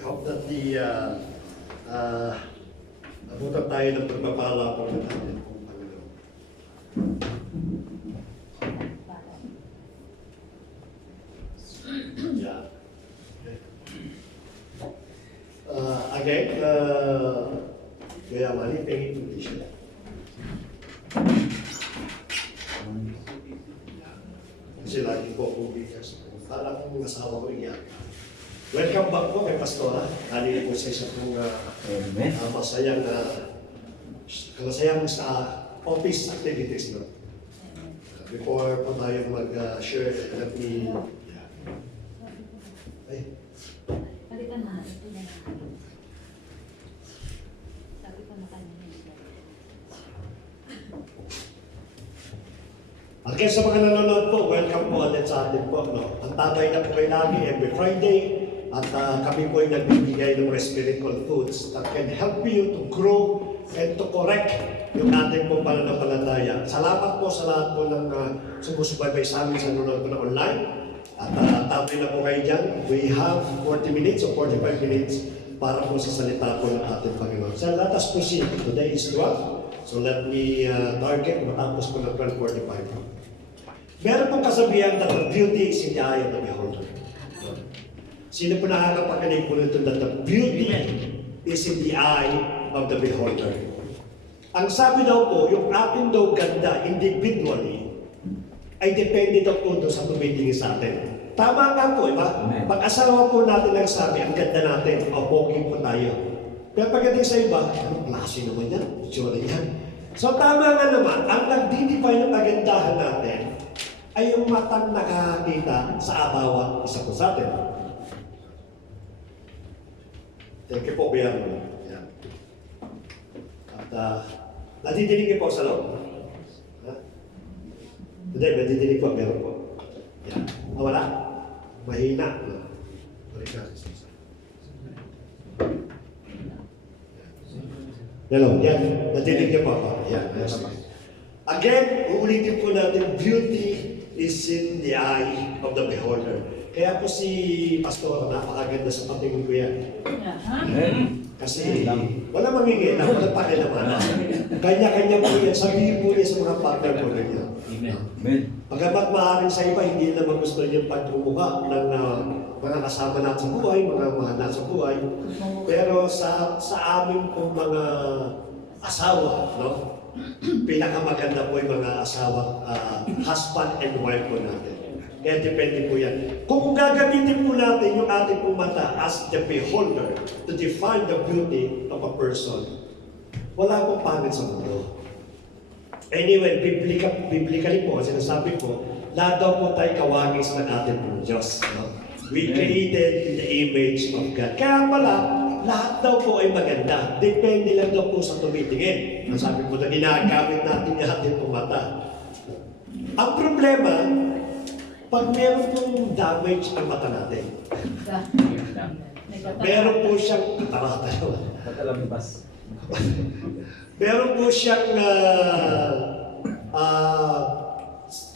I hope that abutan tayo ng pagpapala po ng ating pong Panginoon. Yeah. Again, kaya mali paying condition. Kasi lagi po akong bigas. Parang asawa ko iyan. Welcome back po kay Pastora. Kanina po sa isa pong masayang sa office activities. No? Before po tayo mag-share, let me... Ay. Palitan na. Ito na lang. Sabi ko na kanina. Okay, sa mga nanonood po, welcome po ulit sa atin po. No? Ang tatay na po kayo lagi every Friday at kami po ay nagbibigay ng mga spiritual foods that can help you to grow and to correct yung ating pong pananampalataya. Salamat po sa lahat po ng sumusubaybay sa amin sa nanonood po na online. At tatay na po kayo dyan. We have 40 minutes or 45 minutes para po sa salita po ng ating Panginoon. So let us proceed. Today is 12. So let me target matapos po ng 12:45. Meron pong kasabihan that the beauty is in the eye of the beholder. Sino po nakakapakinig po nito that the beauty is in the eye of the beholder? Ang sabi daw po, yung ating daw ganda individually ay depende daw po doon sa tumitingin sa atin. Tama nga po, iba? Pag-asawa po natin ang sabi, ang ganda natin, o pogi po tayo. Pero pagdating sa iba, anong klase naman yan? Itsura yan. So tama nga naman, ang nag-define ng kagandahan natin ay yung matang nakakita sa bawat isa po sa atin. Thank you po, Bian. Yan. At nadidinig po sa loob. Hindi, nadidinig po, meron po. Yan. Wala? Mahina. Balik natin sa isa. Hello, yan. Nadidinig niyo po ako. Yan. Again, uulitin po natin, beauty is in the eye of the beholder. Kaya po si Pastor, napakaganda sa patingin ko yan. Kasi wala mangingin, wala pakilaman. Kanya-kanya po yan, sabihin po niya sa mga partner po niya. Pagkabat maaaring sa iba, hindi naman gusto niya pagmumukha ng mga kasama natin sa buhay, mga mahal natin sa buhay. Pero sa amin pong mga asawa, no? Pinakamaganda po yung mga asawa, husband and wife po natin. Kaya depende po yan. Kung gagamitin po natin yung ating pong mata as the beholder to define the beauty of a person, wala pong pangit sa mundo. Anyway, biblically po, sinasabi po, lahat daw po tayo kawagis ng ating pong Diyos. No? We created in the image of God. Kaya pala, lahat daw po ay maganda. Depende lang daw po sa tumitingin. Ang sabi po na ginagamit natin yung ating pong mata. Ang problema, pag meron pong damage ang mata natin, meron po siyang katarata. Meron po siyang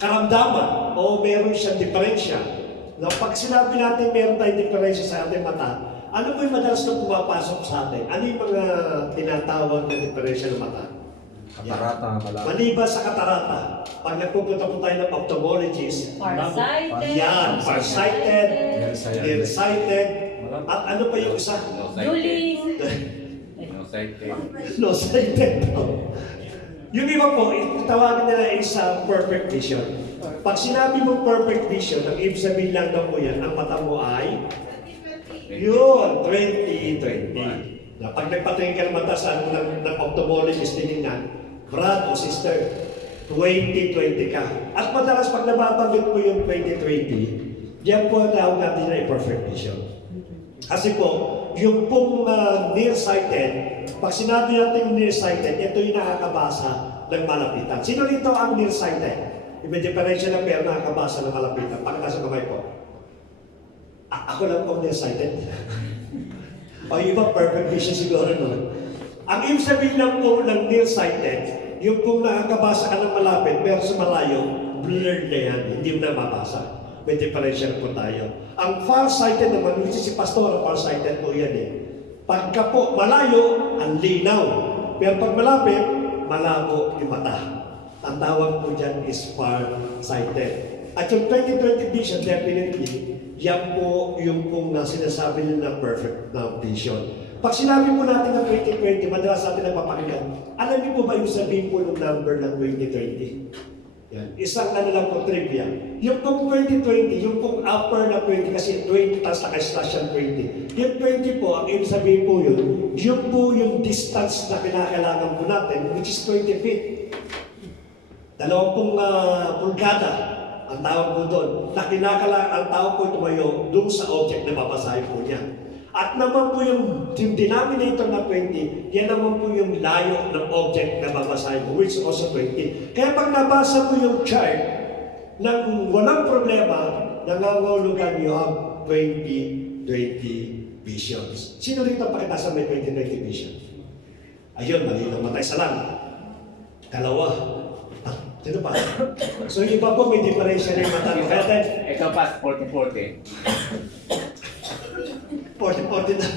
karamdaman o meron siyang diferensya. No, pag sinabi natin meron tayong diferensya sa ating mata, ano po yung madalas na pumapasok sa atin? Ano yung mga tinatawag na diferensya ng mata? Katarata, malaki. Maliban sa katarata, pag nagpupunta po tayo ng ophthalmologist, Farsighted. yan, farsighted, nearsighted, at ano pa yung isa? Duling. No sighted. Yung iba po, tawagin nila is perfect vision. Pag sinabi mo perfect vision, ang ibig sabihin lang daw po yan, ang mata mo ay yun, 20/20. Na pag nagpatingin ka ng mata sa ano ng ophthalmologist, tinignan, brad o sister, 20/20 ka. At madalas pag nababanggit mo yung 20/20, diyan po ang tawag natin na perfect vision. Kasi po, yung pong nearsighted, pag sinabi natin nearsighted, ito yung nakakabasa ng malapitan. Sino rito ang nearsighted? Iba-diferensya lang pero nakakabasa ng malapitan. Pakita sa kamay ko. Ako lang pong nearsighted. O iba, perfect vision siguro no. Ang ibig sabihin lang po ng nearsighted, yung pong nakakabasa ka ng malapit pero sa malayo, blurred na yan, hindi mo na mabasa. may differential po tayo. Ang far-sighted naman, which is si Pastor, far-sighted po yan eh. Pagka po malayo, ang linaw. Pero pag malapit, malabo yung mata. Ang tawag po dyan is far-sighted. At yung 20/20 vision, definitely, yan po yung pong sinasabi nila na perfect na vision. Pag sinabi po natin na 20/20, madalas natin napapakinggan, alam niyo po ba yung sabihin po ng number ng 20/20? Yan. Isang lang po trivia. Yung pong 20/20, yung pong upper na 20, kasi 20 tapos naka-slash yung 20. Yung 20 po, ang ibig sabihin po yun po yung distance na kinakailangan po natin, which is 20 feet. 20 pulgada ang tawag po doon. Na kinakailangan ang tao po tumayo doon sa object na babasahin po niya. At naman po yung denominator na 20, yan naman po yung layo ng object na babasahin mo, which is also 20. Kaya pag nabasa mo yung chart, nang walang problema, nangangahulugan you have 20/20 visions. Sino rito pakita sa may 20/20 vision? Ayun, malinaw matay sa lang. Dalawa. Sino pa? So yung iba po may differential yung mata. Kaya Ikaw pa, 40-40. 40 na.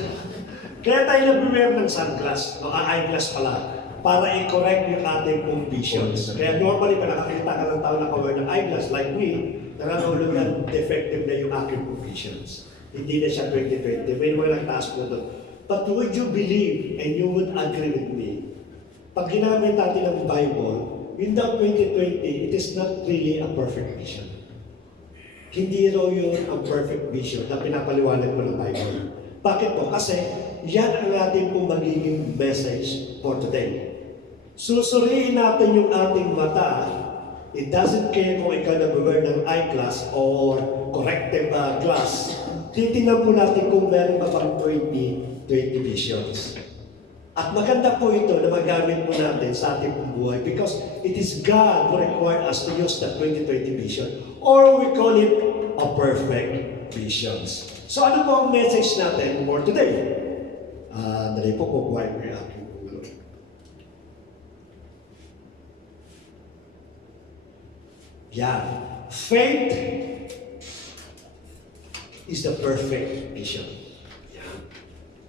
Kaya tayo nag-wear ng sunglass, o eyeglass pala, para i-correct yung ating pong visions. Kaya normally, pa nakakita ka ng tao naka-wear ng eyeglass, like me, nangangahulugan defective na yung aking pong visions. Hindi na siya 20/20. May mga nagtaas po doon. But would you believe, and you would agree with me, pag ginamit natin ang Bible, in the 20/20, it is not really a perfect vision. Hindi raw yun ang perfect vision na pinapaliwanag mo ng Bible. Bakit po? Kasi yan ang ating pong magiging message for today. Susuriin natin yung ating mata. It doesn't care kung ikaw nag-wear ng eyeglass or corrective glass. Titingnan po natin kung meron ka pang 20/20 visions. At maganda po ito na magamit po natin sa ating pong buhay because it is God who required us to use the 20/20 vision, or we call it a perfect visions. So ano po ang message natin for today? Dali po kukuhain ko yung aking ulo. Yan. Faith is the perfect vision. Yan.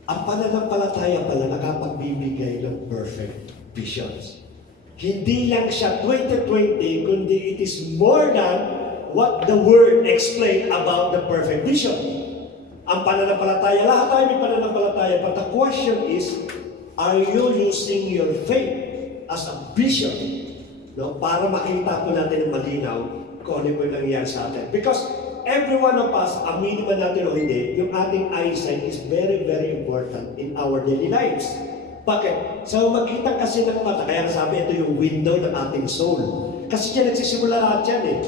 Ang pananampalataya pala nakapagbibigay ng perfect visions. Hindi lang siya 20/20, kundi it is more than what the Word explained about the perfect vision. Ang pananampalataya, lahat tayo may pananampalataya, but the question is, are you using your faith as a vision? No? Para makita po natin ng malinaw kung ano yung nangyayari sa atin. Because every one of us, aminin man natin o hindi, yung ating eyesight is very, very important in our daily lives. Bakit? Sa makita kasi ng mata, kaya nasabi ito yung window ng ating soul. Kasi dyan nagsisimula lahat yan eh.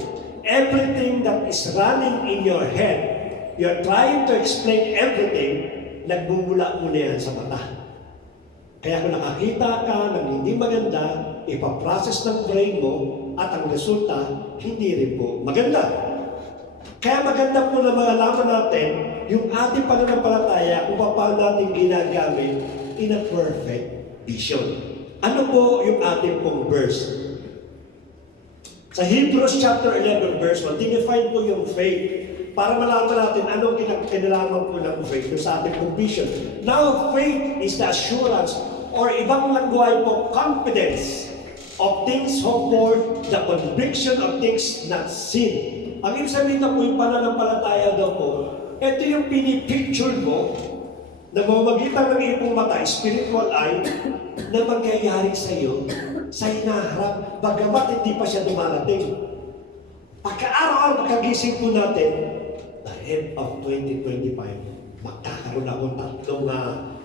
Everything that is running in your head, you're trying to explain everything, nagbubula muna yan sa mata. Kaya kung nakakita ka ng hindi maganda, ipaprocess ng brain mo, at ang resulta, hindi rin po maganda. Kaya maganda po na malalaman natin yung ating pananampalataya kung paano natin ginagamit in a perfect vision. Ano po yung ating pong verse? Sa Hebrews chapter 11 verse 1, dinefine po yung faith para malaman natin anong kinalaman po ng faith sa ating pong vision. Now, faith is the assurance or ibang langguay po, confidence of things hoped for, the conviction of things not seen. Ang ibig sabihin na po yung pananampalataya daw po, ito yung pinipicture mo na mamagitan ng iyong mata, spiritual eye, na mangyayari sa iyo sa hinaharap, bagamat hindi pa siya dumarating. Pagka-araw-araw pagkagising po natin, the end of 2025, magkakaroon ako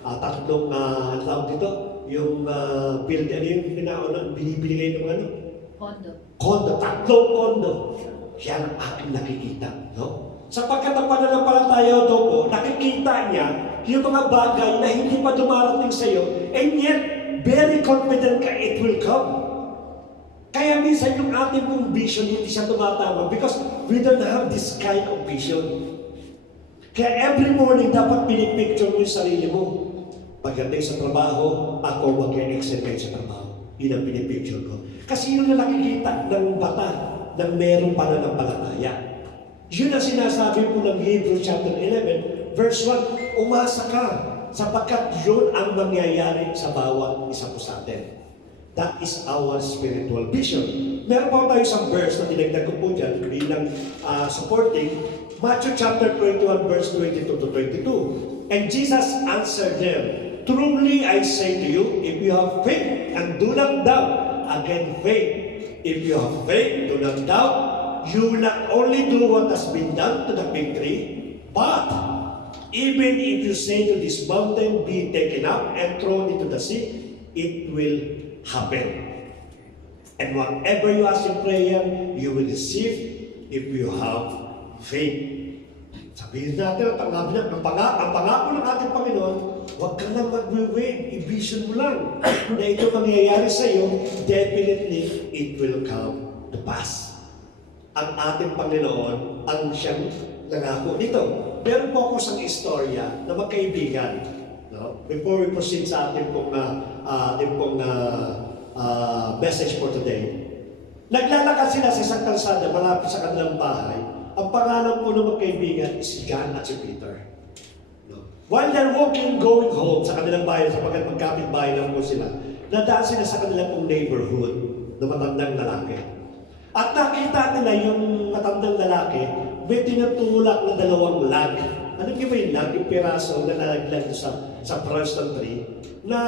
tatlong tawag dito, yung build, ano yung binibigay ng ano? Kondo, tatlong kondo. Yan ang aking nakikita, no? Sapagkat ang pananampalataya daw po, nakikita niya yung mga bagay na hindi pa dumarating sa iyo, and yet, very confident ka it will come. Kaya minsan yung ating pong vision hindi siya tumatama because we don't have this kind of vision. Kaya every morning dapat pinipicture mo yung sarili mo. Pagdating sa trabaho, ako mag-excel kayo sa trabaho. Yun ang pinipicture ko. Kasi yun ang nakikita ng bata ng merong pananampalataya. Yun ang sinasabi po ng Hebrews chapter 11, verse 1, umasa ka, sapagkat yun ang mangyayari sa bawat isa po sa atin. That is our spiritual vision. Meron po tayo isang verse na dinagdag ko po dyan bilang supporting Matthew chapter 21 verse 22 to 22. And Jesus answered them, truly I say to you, if you have faith and do not doubt, again faith. If you have faith, do not doubt, you will not only do what has been done to the fig tree, but even if you say to this mountain, be taken up and thrown into the sea, it will happen. And whatever you ask in prayer, you will receive if you have faith. Sabihin natin ang pangako ng ating Panginoon, huwag ka lang mag-wait, i-vision mo lang na ito mangyayari sa iyo, definitely it will come to pass. Ang ating Panginoon, ang siyang nangako dito. Meron po ako isang istorya na magkaibigan. No? Before we proceed sa ating pong message for today, naglalakad sila sa isang kalsada malapit sa kanilang bahay. Ang pangalan po ng magkaibigan is si John at si Peter. No? While they're walking, going home sa kanilang bahay, sapagkat magkapit-bahay lang po sila, nadaan sila sa kanilang pong neighborhood na matandang lalaki. At nakita nila yung matandang lalaki, may tinutulak na dalawang lag. Ano ba yung lag? Yung piraso na nalaglag sa branch ng tree na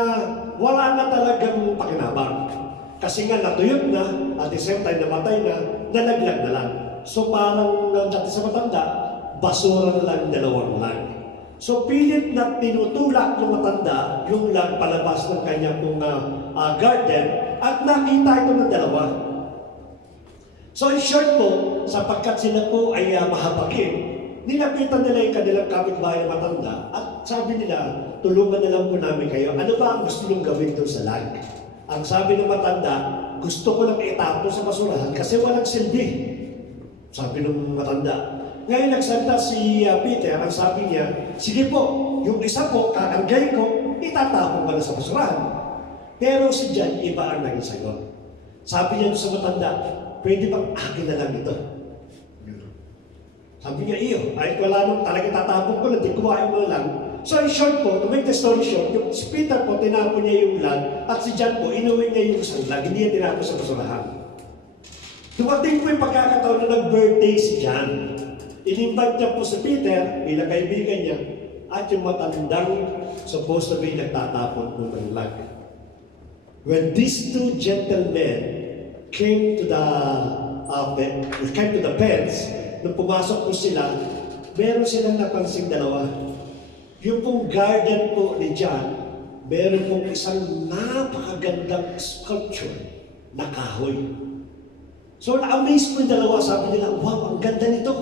wala na talagang pakinabang. Kasi nga natuyot na, at the same time namatay na, nalaglag na lang. So parang dati sa matanda, basura na lang dalawang lag. So pilit na tinutulak ng matanda yung lag palabas ng kanyang garden at nakita ito ng dalawa. So in short po, sapagkat sila po ay mahabagin, nilapitan nila yung kanilang kapitbahay na matanda at sabi nila, tulungan na lang po namin kayo. Ano ba ang gusto niyong gawin doon sa lag? Ang sabi ng matanda, gusto ko lang itapon sa basurahan kasi walang silbi. Sabi ng matanda. Ngayon nagsalita si Peter, ang sabi niya, sige po, yung isa po, kakargay ko, itatapon ko na sa basurahan. Pero si John, iba ang naging sagot. Sabi niya sa matanda, pwede bang akin na lang ito? Sabi niya, iyo, ay wala nung talaga tatapon ko lang, di kumain mo lang. So in short po, to make the story short, yung si Peter po, tinapon niya yung lag, at si John po, inuwi niya yung isang lag, hindi niya tinapon sa basurahan. Dumating po yung pagkakataon na nag-birthday si John. In-invite niya po si Peter, bilang kaibigan niya, at yung matandang supposed to be nagtatapon po ng lag. When these two gentlemen came to the fence, nung pumasok po sila, meron silang napansing dalawa. Yung pong garden po ni John, meron pong isang napakagandang sculpture na kahoy. So na-amaze po yung dalawa, sabi nila, wow, ang ganda nito.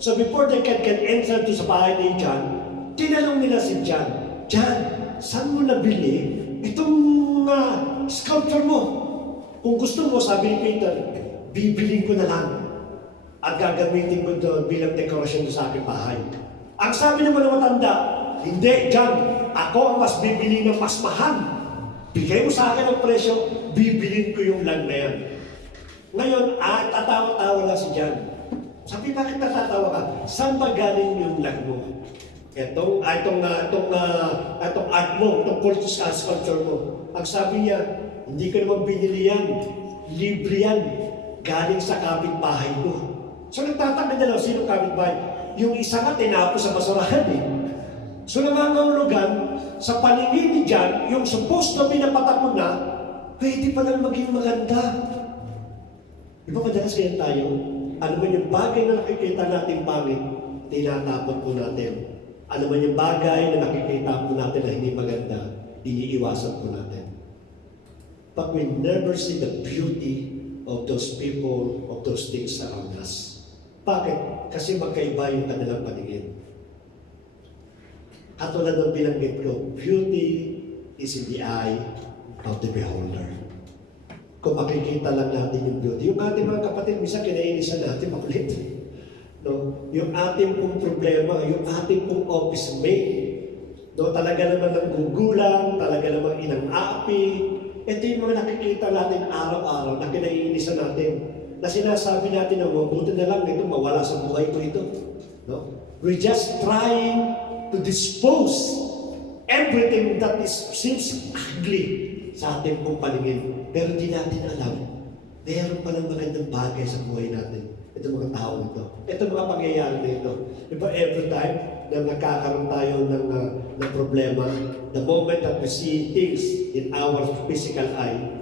So before they can enter to sa bahay ni John, tinanong nila si John, John, saan mo nabili itong sculpture mo? Kung gusto mo, sabi ni Peter, bibiling ko na lang at gagamitin ko ito bilang dekorasyon sa aking bahay. Ang sabi naman ng matanda, hindi, John, ako ang mas bibili ng mas mahal. Bigay mo sa akin ang presyo, bibilin ko yung lag na yan. Ngayon, tatawa-tawa lang si John. Sabi, bakit natatawa ka? Saan ba galing yung lag mo? Itong art mo, itong sculpture mo. Ang sabi niya, hindi ko naman binili yan. Libre yan. Galing sa kapitbahay mo. So nagtataka na lang, sino kapitbahay? Yung isa nga tinapos sa basurahan eh. So nangangahulugan, sa paningin ni John, yung supposed to be napatapon na, pwede pa lang maging maganda. Di ba madalas ganyan tayo? Ano man yung bagay na nakikita natin pangit, tinatapon po natin. Ano man yung bagay na nakikita po natin na hindi maganda, iniiwasan po natin. But we never see the beauty of those people, of those things around us. Bakit? Kasi magkaiba yung kanilang paningin. Katulad ng binanggit ko, beauty is in the eye of the beholder. Kung makikita lang natin yung beauty. Yung ating mga kapatid, minsan kinainisan natin makulit. No? Yung ating pong problema, yung ating pong office mate, no? Talaga naman nanggugulang, talaga naman inang-api. Ito yung mga nakikita natin araw-araw na kinainisan natin. na sinasabi natin na mabuti na lang ito, mawala sa buhay ko ito. No? We're just trying to dispose everything that seems ugly sa ating pong paningin. Pero di natin alam, mayroon palang magandang bagay sa buhay natin. Ito mga tao ito. Ito mga pangyayari na ito. Diba every time na nagkakaroon tayo ng problema, the moment that we see things in our physical eye,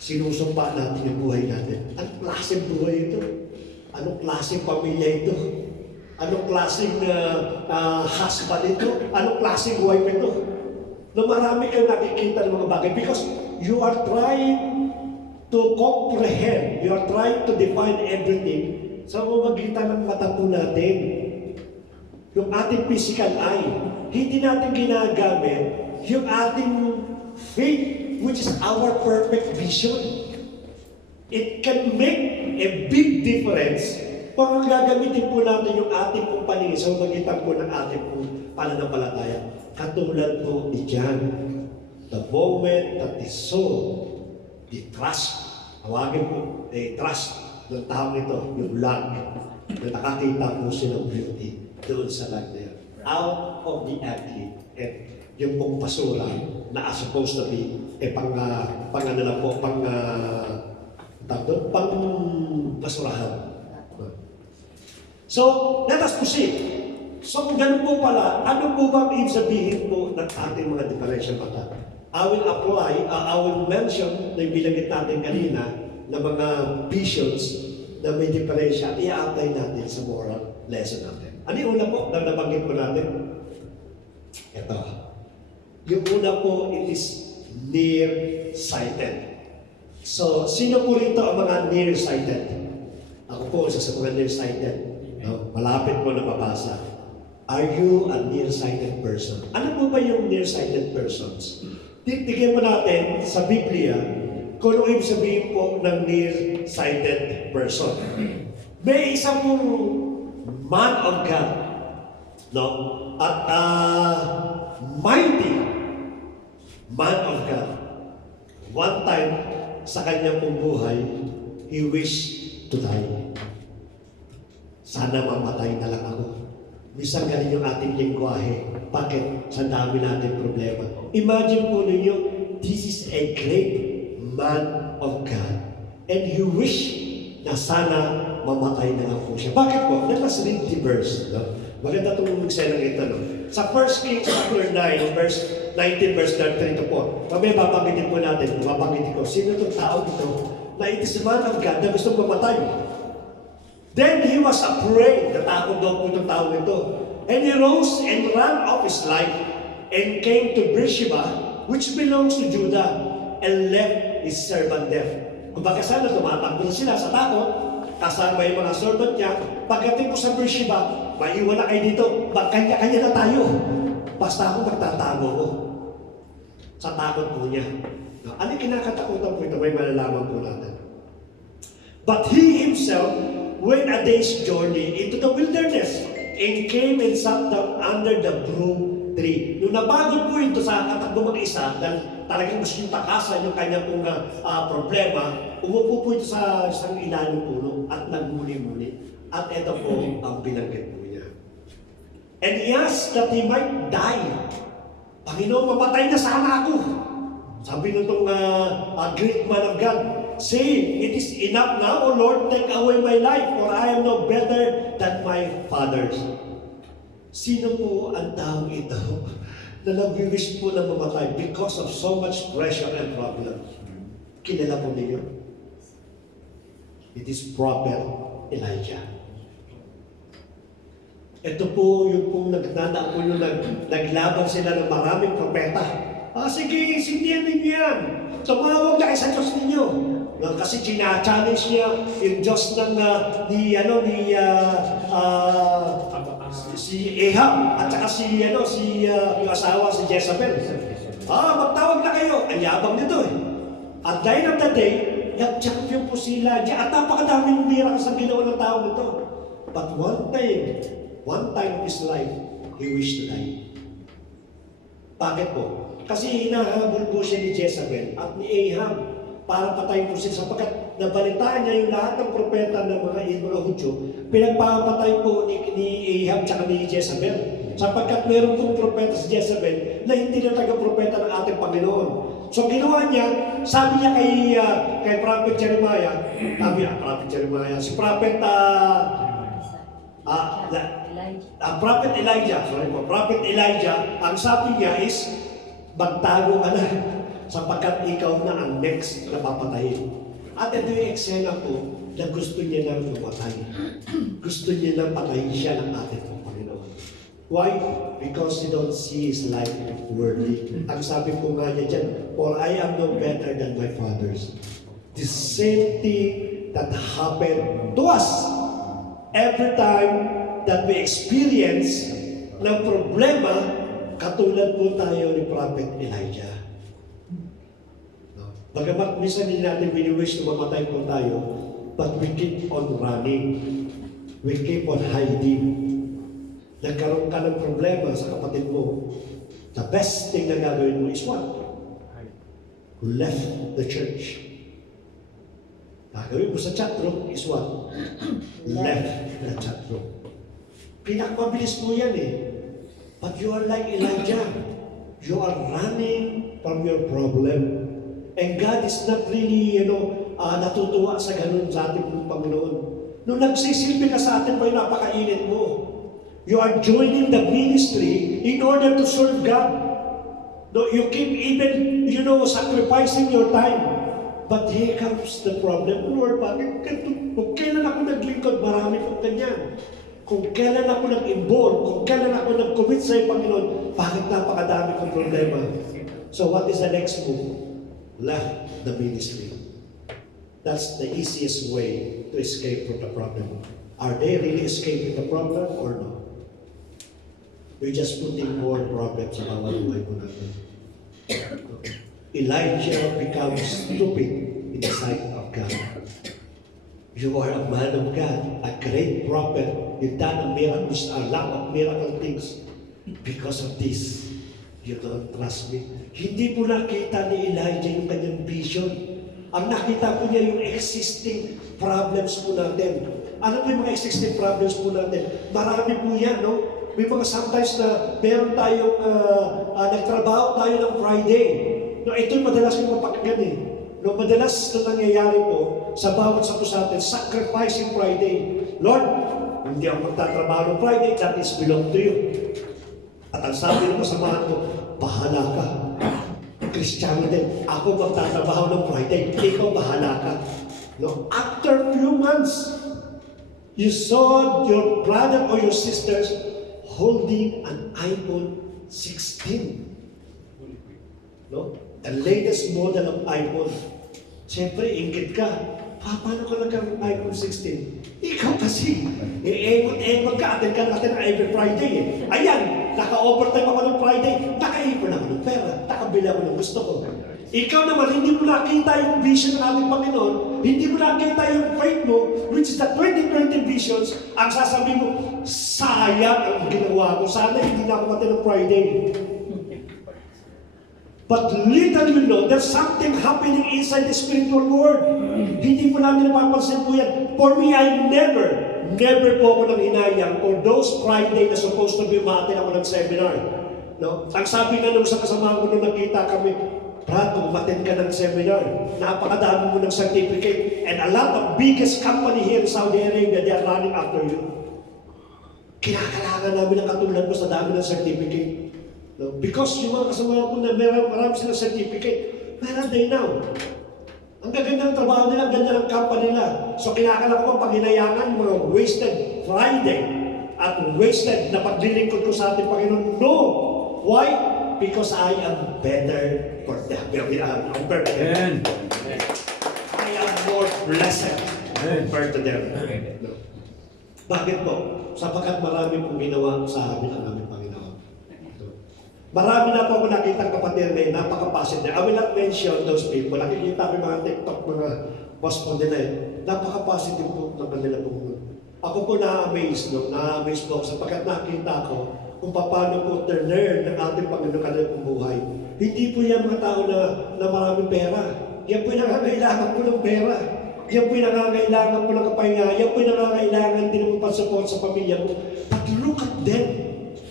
sinusumpa natin yung buhay natin. Anong klaseng buhay ito? Anong klaseng pamilya ito? Anong klaseng husband ito? Anong klaseng wife ito? Na marami kang nakikita ng mga bagay because you are trying to comprehend, you are trying to define everything sa pamamagitan ng mata po natin. Yung ating physical eye, hindi natin ginagamit yung ating faith, which is our perfect vision. It can make a big difference kung gagamitin po natin yung ating pong paningin sa magitan po ng ating pong pananampalataya. Katulad po ni John, the moment that he saw the trust, tawagin po, the trust ng taong ito, yung lag, na nakakita po siya ng beauty doon sa lag na yun. Out of the ugly, and yung pong basura na supposed to be pang basurahan. So, let us proceed. So, kung ganun po pala, ano po bang ibig sabihin po ng ating mga differential mata? I will mention na bilangit natin kanina na mga visions na may differential, i-apply natin sa moral lesson natin. Ano yung una po na nabanggit po natin? Ito. Yung una po, it is nearsighted. So, sino po rito ang mga nearsighted? Ako po, isa sa mga nearsighted. No? Malapit po na mabasa. Are you a nearsighted person? Ano po ba yung nearsighted persons? Titigyan mo natin sa Biblia kung ano ibig sabihin po ng nearsighted person. May isang pong man of God, no? At mighty man of God. One time, sa kanyang pong buhay, he wished to die. Sana mamatay na lang ako. Minsan galing yung ating lingwahe. Bakit? Sa dami natin problema. Imagine po ninyo, this is a great man of God. And he wish na sana mamatay na lang po siya. Bakit po? Let us read the verse. No? Maganda itong senang ito. No? Sa 1 Kings chapter 9, verse 19, verse 33 po. Mamaya babanggitin po natin. Babanggitin ko. Sino itong tao ito? Na it is a man of God na gusto mamatay. Then he was afraid. Natakot daw po itong tao ito. And he rose and ran off his life and came to Beersheba, which belongs to Judah, and left his servant there. Kung baka sana tumatakbo na sila sa takot, kasama yung mga servant niya, pagdating ko sa Beersheba, maiwan na kayo dito, magkanya-kanya na tayo. Basta ako magtatago ko. Sa takot po niya. Ano yung kinakatakutan po ito? May malalaman po natin. But he himself went a day's journey into the wilderness and came and sat down under the broom tree. Nung nabagod po ito sa katakbo mag-isa, dahil talagang gusto yung takasan yung kanyang pong problema, umupo po ito sa isang ilalim puno at nagmuli-muli. At ito po ang binanggit po niya. And he asked that he might die. Panginoon, mamatay na sana ako. Sabi nitong great man of God, saying, it is enough now, O Lord, take away my life, for I am no better than my fathers. Sino po ang taong ito na nag-wish po na mamatay because of so much pressure and problem? Kilala po ninyo? It is Prophet Elijah. Ito po yung pong nagdadaan po yung naglaban sila ng maraming propeta. Sige, sindihan ninyo yan. Tumawag na kayo sa Diyos ninyo. Kasi challenge niya yung Diyos ng si Ahab at saka yung asawa si Jezebel. Magtawag na kayo. Ang yabang nito eh. At the end of the day, nag-champion po sila. At napakadaming miracles ang ginawa ng tao nito. But one time of his life, he wished to die. Bakit po? Kasi hinahabol po siya ni Jezebel at ni Ahab para patayin po sila sapagkat nabalitaan niya yung lahat ng propeta ng mga Hudyo, pinagpapatay po ni Ahab at ni Jezebel. Sapagkat meron pong propeta si Jezebel na hindi na taga-propeta ng ating Panginoon. So ginawa niya, sabi niya kay Prophet Jeremiah, si Prophet Prophet Elijah, ang sabi niya is, magtago ka na, sapagkat ikaw na ang next na papatayin. At ito yung eksena po na gusto niya nang mamatay. Gusto niya nang patayin siya ng ating Panginoon. Why? Because he don't see his life worthy. Ang sabi po nga niya dyan, for I am no better than my fathers. The same thing that happened to us. Every time that we experience ng problema, katulad po tayo ni Prophet Elijah. Bagamat minsan hindi natin bini-wish na mamatay po tayo, but we keep on running. We keep on hiding. Nagkaroon ka ng problema sa kapatid mo, the best thing na gagawin mo is what? Left the church. Gagawin mo sa chat room is what? Left the chat room. Pinakamabilis mo yan eh. But you are like Elijah. You are running from your problem. And God is not really, natutuwa sa ganun sa ating Panginoon. Nung nagsisilbi ka sa atin, pa napakainit mo. You are joining the ministry in order to serve God. No, you keep even, sacrificing your time. But here comes the problem. Lord, bakit kung kailan ako naglingkod, marami pong ganyan. Kung kailan ako nag-involve, kung kailan ako nag-commit sa iyo, Panginoon, bakit napakadami kong problema? So what is the next move? Left the ministry. That's the easiest way to escape from the problem. Are they really escaping the problem or no? We're just putting more problems sa bawat buhay po natin. Elijah becomes stupid in the sight of God. You are a man of God, a great prophet. You've done a lot of miracle things. Because of this, you don't trust me. Hindi po nakita ni Elijah yung kanyang vision. Ang nakita po niya yung existing problems po natin. Ano po yung mga existing problems po natin? Marami po yan, no? May mga sometimes na meron tayong nagtrabaho tayo ng Friday. No, ito yung madalas yung mapakinggan eh. No, madalas na nangyayari po sa bawat sa po sa atin, sacrificing Friday. Lord, hindi ako magtatrabaho ng Friday, that is belong to you. At ang sabi ng kasamahan ko, bahala ka. Kristiyano din, ako magtatrabaho ng Friday, ikaw bahala ka. No? After few months, you saw your brother or your sisters holding an iPhone 16. No? The latest model of iPhone. Siyempre, ingkit ka. Paano ka nagkaroon ng iPhone 16? Ikaw kasi. Ikot-ikot ka. Atin ka natin every Friday eh. Ayan, naka-overtime ako ng Friday. Nakaipon ako ng pera. Nakabili ako ng gusto ko. Ikaw naman, hindi mo nakita yung vision ng ating Panginoon. Hindi mo nakita yung faith mo, which is the 2020 visions. Ang sasabihin mo, sayang ang ginawa ko. Sana hindi na ako mati ng Friday. But little you know, there's something happening inside the spiritual world. Hindi mo namin napapansin po yan. For me, I never po ako nang hinayang for those Friday na supposed to be umatin ako ng seminar. No? Ang sabi nga nung sa kasama ko nung nakita kami, Brad, umatin ka ng seminar. Napakadami mo ng certificate. And a lot of biggest company here in Saudi Arabia, they are running after you. Kinakailangan namin ang katulad mo sa dami ng certificate. No? Because yung mga kasama ko na marami silang certificate, where are they now? Ang gaganda ng trabaho nila, ang ganda ng company nila. So kinakailangan ko pag hinayangan, mga wasted Friday at wasted na paglilingkod ko sa ating Panginoon. No! Why? Because I am better for them. I'm better. Amen. I am more blessed compared to them. No. Bakit po? Sapagkat marami pong ginawa sa amin ang aming Panginoon. Marami na po ako nakita kapatid na napaka-positive. I will not mention those people. Nakikita ko yung mga TikTok, mga post po nila eh. Napaka-positive po ng kanila po. Ako po na-amaze, no? Na-amaze po ako sapagkat nakita ko kung paano po turner ng ating Panginoon kanila pong buhay. Hindi po yan mga tao na maraming pera. Yan po nangangailangan po ng pera. Yan po nangangailangan po ng kapahinga. Yan po nangangailangan din ng pag-support sa pamilya mo. But look at them.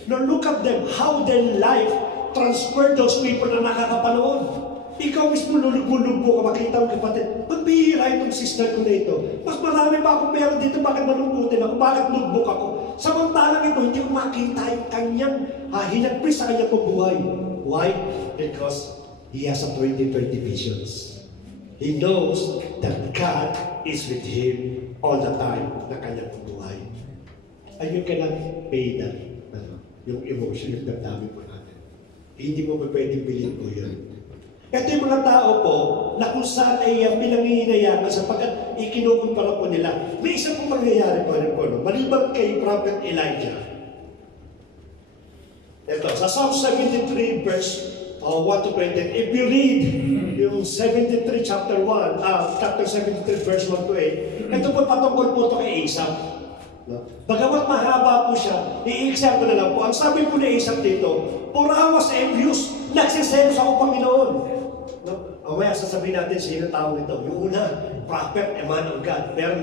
Now look at them, how their life transferred those people na nakakapanood. Ikaw mismo lulubog ka, makita mo kapatid, magbihira itong sister ko na ito. Mas marami pa akong pera dito, bakit malungkutin ako, bakit lubog ako? Samantalang ito, hindi ko makita yung kanyang hinagpis sa kanyang pagbuhay. Why? Because he has a 20-20 visions. He knows that God is with him all the time na kanyang pagbuhay. And you cannot pay that, yung emotion, yung damdamin mo natin. Hindi mo pa pwedeng bilhin ko yun. Ito yung mga tao po na kung saan ay pinangihinayakan sapagkat ikinukumpara po nila. May isa pong mangyayari po rin po, no? Maliban kay Prophet Elijah. Ito, sa Psalm 73 verse 1 to 20. If you read yung 73 chapter 73 verse 1 to 8, ito po patungkol po ito kay Esau. No? Bagamat mahaba po siya, i-exam ko na lang po. Ang sabi po ni Esau dito, for I was envious, nagsiselos ako Panginoon. No? Mamaya sasabihin natin sino tao ito. Yung una, prophet, a man of God. Pero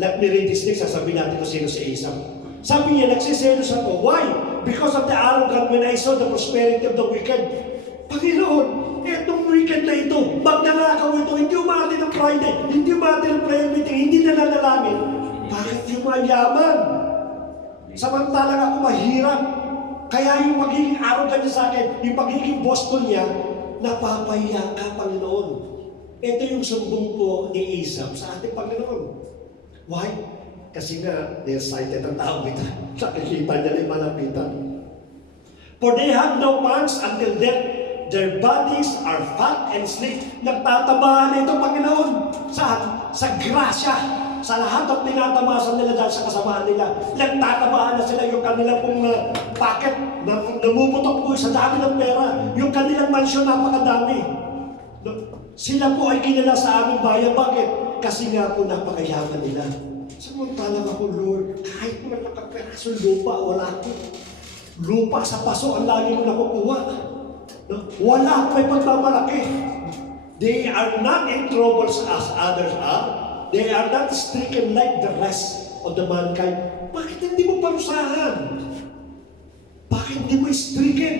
let me read this next, sasabihin natin kung sino si Esau. Sabi niya, nagsiselos ako. Why? Because of the arrogant when I saw the prosperity of the wicked. Panginoon, etong wicked na ito, magnanakaw ito, hindi umati ng Friday, hindi umati ng prayer meeting, hindi nananalangin. Bakit yung mayaman? Samantalang ako mahirap. Kaya yung pagiging arrogant niya sa akin, yung pagiging boss ko niya, napapahiya ka, Panginoon. Ito yung sumbong po ni Esau sa ating Panginoon. Why? Kasi nga, nearsighted ang tao ito. Nakikita niya na yung malapitan. For they have no pants until death. Their bodies are fat and sleek. Nagtatabahan na ito, Panginoon. Saan? Sa grasya. Sa lahat ng tinatamasan nila dahil sa kasamaan nila. Nagtatabahan na sila yung kanilang pong packet na namumutok po sa dami ng pera. Yung kanilang mansyon napakadami. Sila po ay kilala sa aming bayan. Bakit? Kasi nga po napakayaman nila. Samantalang ako, Lord, kahit mo na nakaperaso lupa, wala ko. Lupa sa paso ang lagi mo nakukuha. No? Wala may pagmamalaki. They are not in trouble as others are. They are not stricken like the rest of the mankind. Bakit hindi mo parusahan? Bakit hindi mo stricken?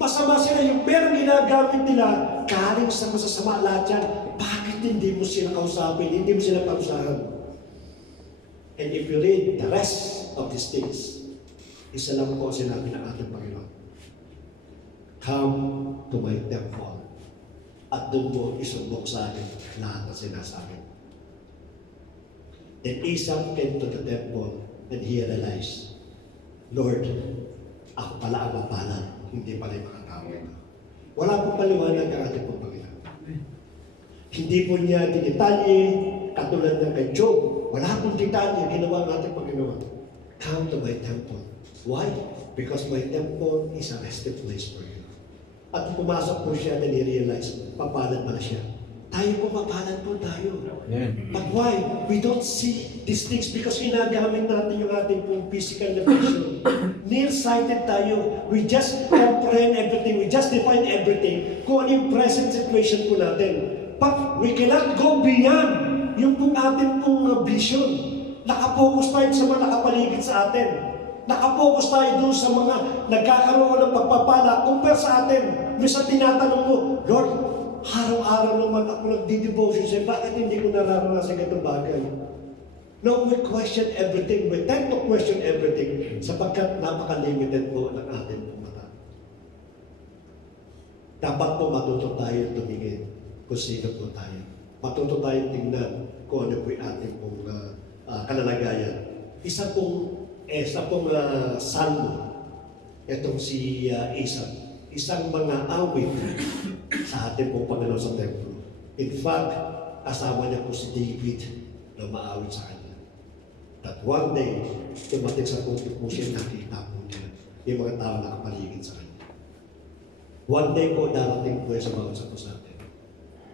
Masama sila yung perang ginagamit nila, galing sa masasama lahat yan. Bakit hindi mo sila kausapin? Hindi mo sila parusahan? And if you read the rest of these things, isa lang po sinabi ng ating Panginoon. Come to my temple. At doon mo isumbok sa akin lahat na sinasabi. Then Esau came to the temple and he realized, Lord, ako pala ang mapalad, hindi pala yung mga tao ito. Wala pong paliwanag ang ating pong Panginoon. Hindi po niya dinitalye, katulad ng kay Job. Wala pong detalye ginawa ng ating Panginoon. Come to my temple. Why? Because my temple is a resting place for you. At pumasok po siya na ni-realize, papalad pala siya. Tayo po mapalad po tayo. Yeah. But why? We don't see these things because ginagamit natin yung ating pong physical na vision. Nearsighted tayo. We just comprehend everything. We just define everything. Kung ano yung present situation po natin. But we cannot go beyond yung pong ating pong vision. Nakapokus tayo sa mga nakapaligid sa atin. Nakapokus tayo doon sa mga nagkakaroon ng pagpapala compare sa atin. Minsan tinatanong mo, Lord, araw-araw naman ako nagdi-devotion sa'yo, bakit hindi ko nararanasan itong bagay? No, we question everything. We tend to question everything sapagkat napaka-limited po ng ating mata. Dapat po matuto tayo tumingin kung sino po tayo. Matuto tayo tingnan kung ano po yung ating pong kalalagayan. Isa pong salmo, itong si Esau, isang mga awit sa ating pong Panginoon sa templo. In fact, kasama niya po si David na maawit sa kanya. That one day, tumating sa punto po siya, nakita po niya yung mga tao na kapaligid sa kanya. One day po, darating po sa bawat sa atin.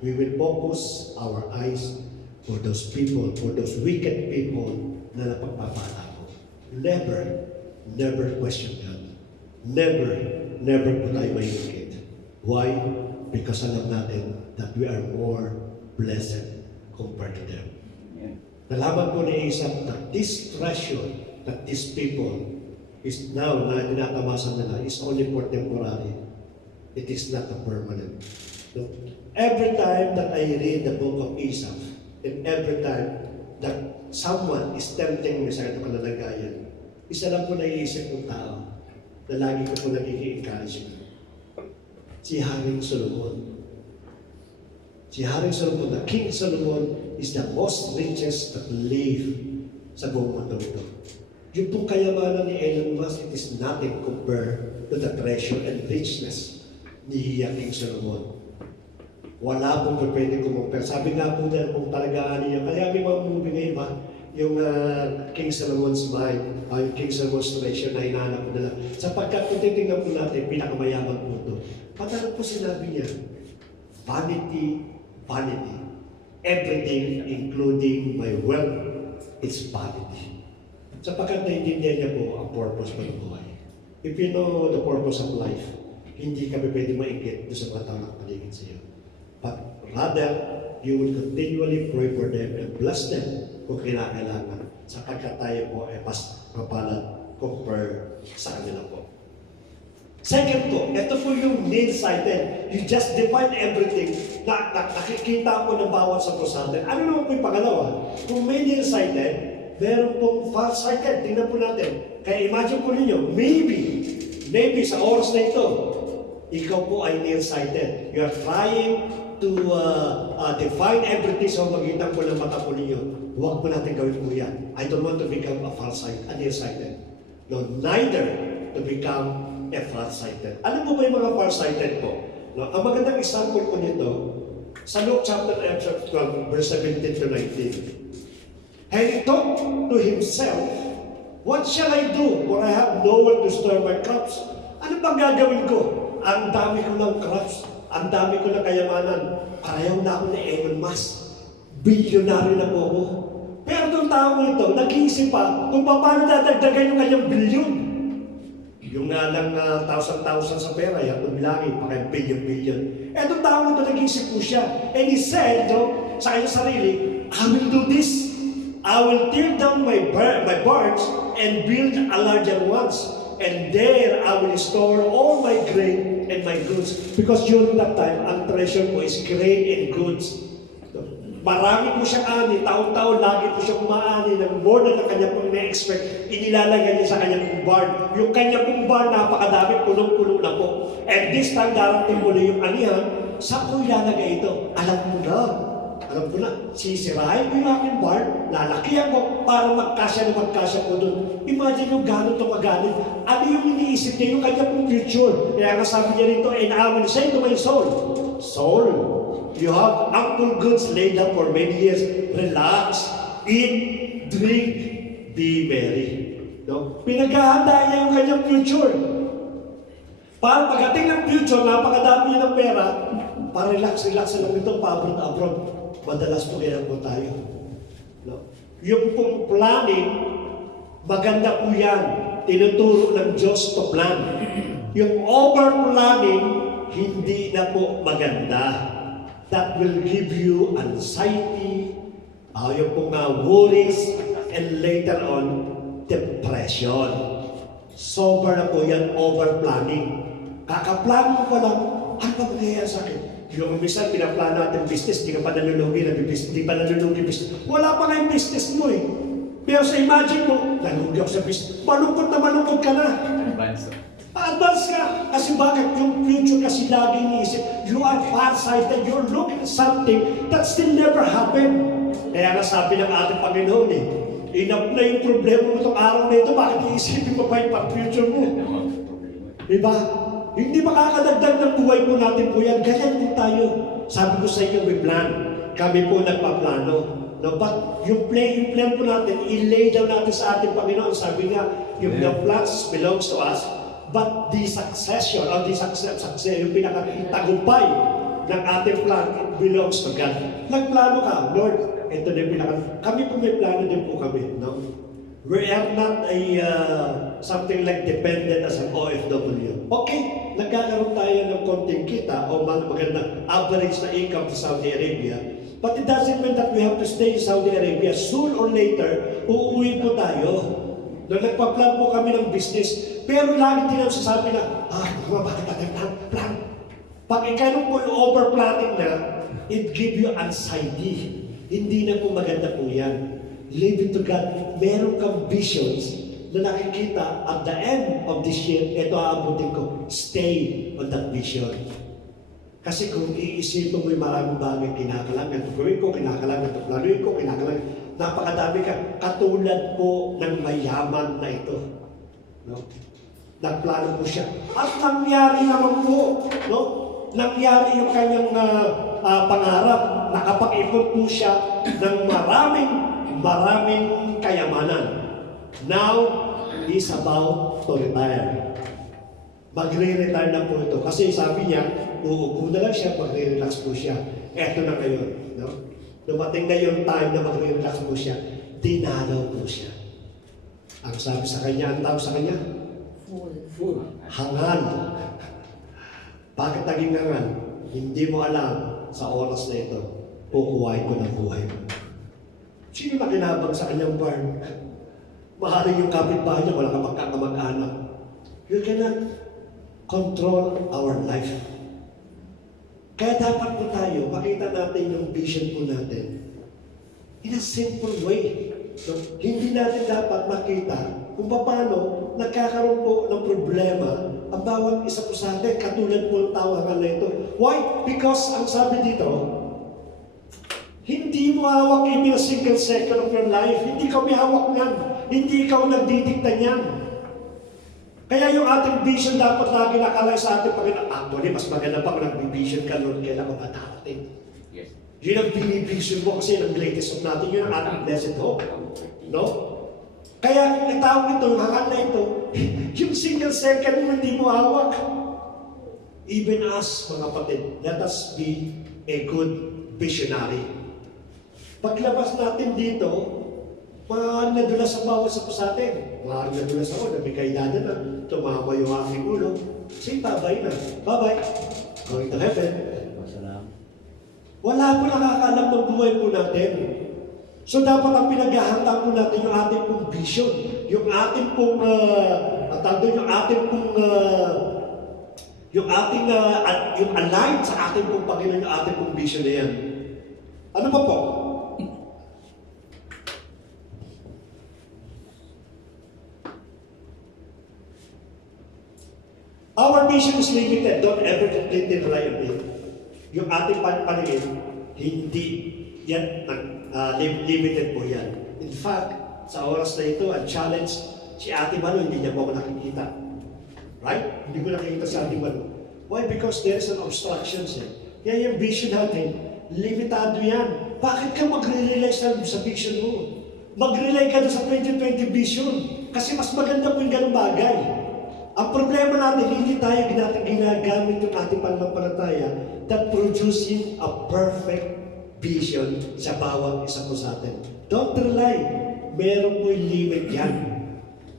We will focus our eyes for those people, for those wicked people na napagpapala ko. Never question God. Never po tayo may wicked. Why? because alam natin that we are more blessed compared to them. Nalaman po ni Isaac that this treasure, that these people is now na tinatamasan nila is only for temporary. It is not a permanent. So, every time that I read the book of Isaac, and every time that someone is tempting me sa ganitong kalagayan, isa lang po naiisip ng tao na lagi ko po nagiging-encourage. Si Haring Solomon. Si Haring Solomon, the King Solomon is the most richest that live sa buong mundo ito. Yung pong kayamanan ni Elon Musk, it is nothing compared to the treasure and richness ni King Solomon. Wala pong pwede kumpare. Sabi nga po dyan kung talagaan niya. Kaya may mga movie ngayon ba, yung King Solomon's Mind, yung King Solomon's Treasure na hinahanap po nila. Sapagkat kung titingnan po natin, pinakamayaman po ito. Paano po sinabi niya? Vanity, vanity. Everything, including my wealth, it's vanity. Sapagkat naiintindihan niya po ang purpose mo ng buhay. If you know the purpose of life, hindi ka pwede maingit sa mga tao na paligid sa iyo. But rather, you will continually pray for them and bless them kung kailangan. Sapagkat tayo po ay mas mapalad compare sa kanila po. Second po, ito po yung nearsighted. You just define everything. Nakikita mo ng bawat sa natin. Ano naman po yung pangalawa? Kung may nearsighted, meron pong farsighted. Tingnan po natin. Kaya imagine po ninyo, maybe sa oras na ito, ikaw po ay nearsighted. You are trying to define everything sa magitan po ng mata po ninyo. Huwag po natin gawin po yan. I don't want to become a nearsighted. No, neither to become a farsighted. Ano po ba yung mga farsighted po? No, ang magandang example po nito, sa Luke chapter 12, verse 17 to 19. And he thought to himself, what shall I do? For I have nowhere to store my crops. Ano bang gagawin ko? Ang dami ko ng crops. Ang dami ko ng kayamanan. Pareho na ako ni Elon Musk. Bilyonary na po ako. Pero itong tao ito, nag-iisip pa kung paano dadagdagan yung kanyang bilyon. Yung nga lang thousand sa pera, yan tumilangin, pa kayong billion. Itong tao ito, nag-iisip po siya. And he said, sa kanyang sarili, I will do this. I will tear down my barns and build a larger ones. And there I will store all my grain and my goods. Because during that time, ang treasure mo is grain and goods. Marami po siyang ani, taon-taon, lagi po siya kumaani ng more than ang kanya pong na-expect. Inilalagay niya sa kanyang barn. Yung kanya pong barn, napakadami, punong-puno na po. And this time, darating mo na yung anihan, saan ko ilalagay ito? Alam ko na, sisirahin ko yung aking barn, lalakihan ko para magkasya po doon. Imagine yung gano'n ito kagalit. Ano yung iniisip niya, yung kanya pong future. Kaya nga sabi niya rito, and I will say to my soul, you have ample goods laid up for many years. Relax, eat, drink, be merry. No? Pinaghahanda niya yung kanyang future. Para pagdating ng future, napakadami niya ng pera, relax lang ito, pa-abroad. Madalas po kaya po tayo. No? Yung pong planning, maganda po yan. Tinuturo ng Diyos to plan. Yung over-planning, hindi na po maganda. That will give you anxiety, yung pong worries, and later on, depression. Sober na po yan, over-planning. Kakaplano ko lang, ano ba mangyayari sa akin? Yung umpisa, pinaplano natin business, di ka pa nalulugi business. Wala pa nga yung business mo eh. Pero sa imagine mo, nalugi ako sa business, malungkot ka na. Advance ka. Kasi bakit? Yung future kasi lagi iniisip. You are farsighted. You're looking at something that still never happened. Kaya nga sabi ng ating Panginoon enough na yung problema mo itong araw na ito. Bakit iisipin mo pa yung future mo? Diba? Hindi makakadagdag ng buhay po natin po yan. Ganyan po tayo. Sabi ko sa inyo, we plan. Kami po nagpaplano. No, but yung plan po natin, i-lay down natin sa ating Panginoon. Sabi nga, yung the plans belongs to us. But the succession, or the success, yung pinakatagumpay ng ating plan, it belongs to God. Nagplano ka, Lord, ito na yung kami po may plano din po kami, no? We are not something like dependent as an OFW. Okay, nagkakaroon tayo ng konting kita o magandang average na income sa Saudi Arabia, but it doesn't mean that we have to stay in Saudi Arabia. Soon or later, uuwi po tayo. Nung nagpa-plan po kami ng business, pero lagi din ang sasabi na, bakit natin plan? Pag ikaw po yung over-planning na, it give you anxiety. Hindi na po maganda po yan. Leave it to God. Meron kang visions na nakikita at the end of this year, ito aabutin ko, stay on that vision. Kasi kung iisipin mo yung maraming bagay, kinakalangan, ito gawin ko, kinakalangan, ito planuin ko, kinakalangan, napakadami ka, katulad po ng mayaman na ito. No? Nagplano po siya. At nangyari naman po, no? Nangyari yung kanyang pangarap. Nakapag-ipon po siya ng maraming kayamanan. Now, he's about to retire. Magre-retire na po ito. Kasi sabi niya, uupo na lang siya, magre-relax po siya. Eto na ngayon. No? Dumating na yung time na magre-relax po siya, dinalaw po siya. Ang sabi sa kanya, ang tawag sa kanya? Full. Hangal. Bakit naging hangal? Hindi mo alam sa oras na ito, kukuhain ko ng buhay mo. Sino nakinabang sa kanyang barn? Maharing yung kapitbahay niya, wala kang magkakamag-anak. You cannot control our life. Kaya dapat po tayo, makita natin yung vision po natin in a simple way. So, hindi natin dapat makita kung paano nagkakaroon po ng problema ang bawat isa po sa atin, katulad po ng tawagan na ito. Why? Because ang sabi dito, hindi mo hawak even a single second of your life. Hindi ka may hawak niyan. Hindi ikaw nagdidikta niyan. Kaya yung ating vision dapat lagi nakalay sa ating Panginoon. Actually, mas maganda pa kung nag-vision ka noon kailan ka matarating. Yes. Yun ang binivision mo kasi ang greatest of natin. Yun ang ating blessed hope. No? Kaya yung tawag ito, yung hangal na ito, yung single second mo hindi mo hawak. Even us, mga kapatid, let us be a good visionary. Paglabas natin dito, maaaring nadulas ang bawat sa atin. Maaaring nadulas ako, nabigay dada na, tumama yung aking ulo. Say, bye-bye na. Bye-bye. Going to heaven. Wala po nakakaalam ng buhay po natin. So dapat ang pinaghahanda po natin yung ating pong vision, yung ating pong, yung align sa ating pong Panginoon, yung ating pong vision na yan. Ano pa po? Our vision is limited. Don't ever completely rely on it. Yung ating paningin, hindi yan limited po yan. In fact, sa oras na ito, ang challenge, si Ate Manu, hindi niya po ako nakikita. Right? Hindi ko nakikita si Ate Manu. Why? Because there is an obstruction eh. Kaya yung vision natin, limitado yan. Bakit ka magre-rely sa vision mo? Mag-rely ka sa 2020 vision. Kasi mas maganda po yung ganung bagay. Ang problema natin, hindi tayo ginagamit yung ating pananampalataya that producing a perfect vision sa bawat isa po sa atin. Don't rely. Meron po yung limit yan.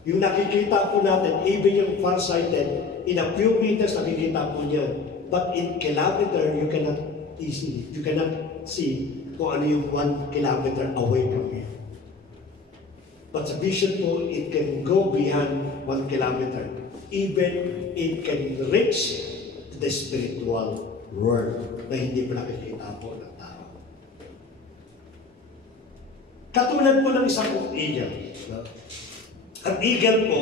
Yung nakikita po natin, even yung farsighted, in a few meters nakikita po niya. But in kilometer, you cannot see kung ano yung 1 kilometer away from you. But sa vision po, it can go beyond 1 kilometer. Even it can reach the spiritual world na hindi pa nakikita po ng tao. Katulad po ng isang eagle. No? Ang eagle po,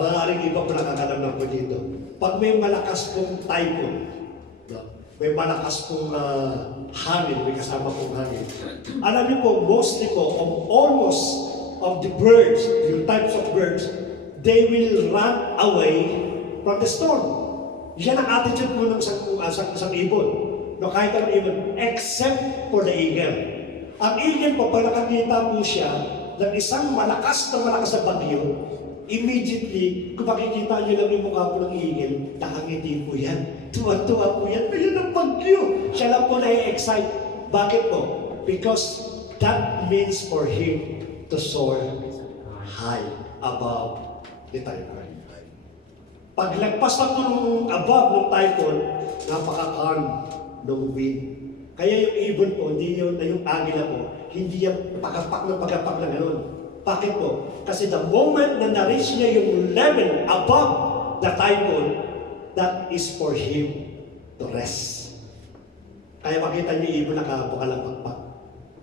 maaaring iba po nakakalam po dito. Pag may malakas pong typhoon, no? May malakas pong hangin, may kasama pong hangin. Alam niyo po, mostly po, almost of the birds, yung types of birds, they will run away from the storm. Yan ang attitude po ng isang ibon. No, kahit ang ibon, except for the eagle. Ang eagle po, pag nakakita po siya ng isang malakas na bagyo, immediately, kung makikita niyo lang yung mukha po ng eagle, nakangiti po yan. Tuwa-tuwa po yan. Ayun ang bagyo. Siya lang po na-excite. Bakit po? Because that means for him to soar high above the typhoon. Paglagpas na po nung above ng typhoon, napaka-calm ng wind. Kaya yung ibon po, hindi yun, na yung agila po, hindi yung pagapak na gano'n. Bakit po? Kasi the moment na na-reach niya yung level above the typhoon, that is for him to rest. Kaya makita niyo yung ibon nakabukalapakpak.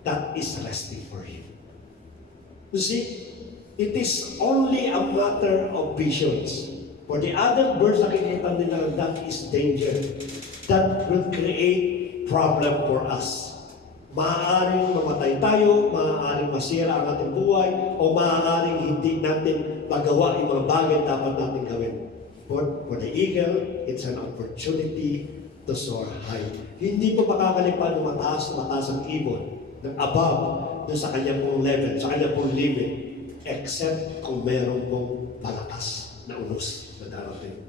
That is resting for him. You see, it is only a matter of visions. For the other birds, nakikita nila that is danger. That will create problem for us. Maaaring mamatay tayo, maaaring masira ang ating buhay, o maaaring hindi natin magawa yung mga bagay dapat natin gawin. For the eagle, it's an opportunity to soar high. Hindi po makakalipan ng mataas ang ibon ng above doon sa kanyang pong level, sa kanyang pong limit, except kung meron pong malakas na unos na darating.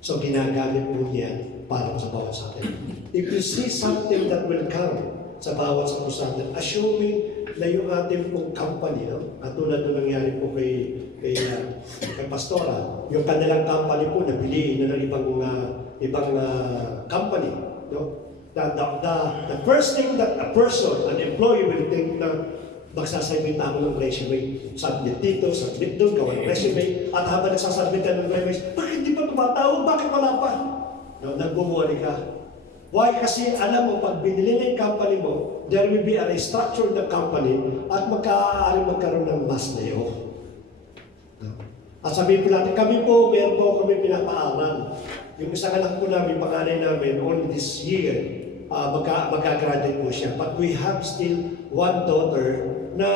So ginagamit po niya para sa bawat sa atin. If you see something that will come sa bawat sa atin, assuming na yung ating pong company, no? Katulad ng nangyari po kay Pastora, yung kanilang company po nabiliin na ng ibang company, no? The first thing that a person, an employee will think na magsasubmit ako ng resume. Submit dito, submit doon, gawin resume. At habang nagsasubmit ka ng resume, bakit hindi pa tumatawag? Bakit wala pa? No, nagbubuwali ka. Why? Kasi alam mo, pag binili na yung company mo, there will be a restructure in the company at magkaroon ng mass layoff. No? At sabihin po natin, meron po kami pinapaaral. Yung isang anak po namin, panganay namin, only this year, magka-graduate po siya. But we have still one daughter na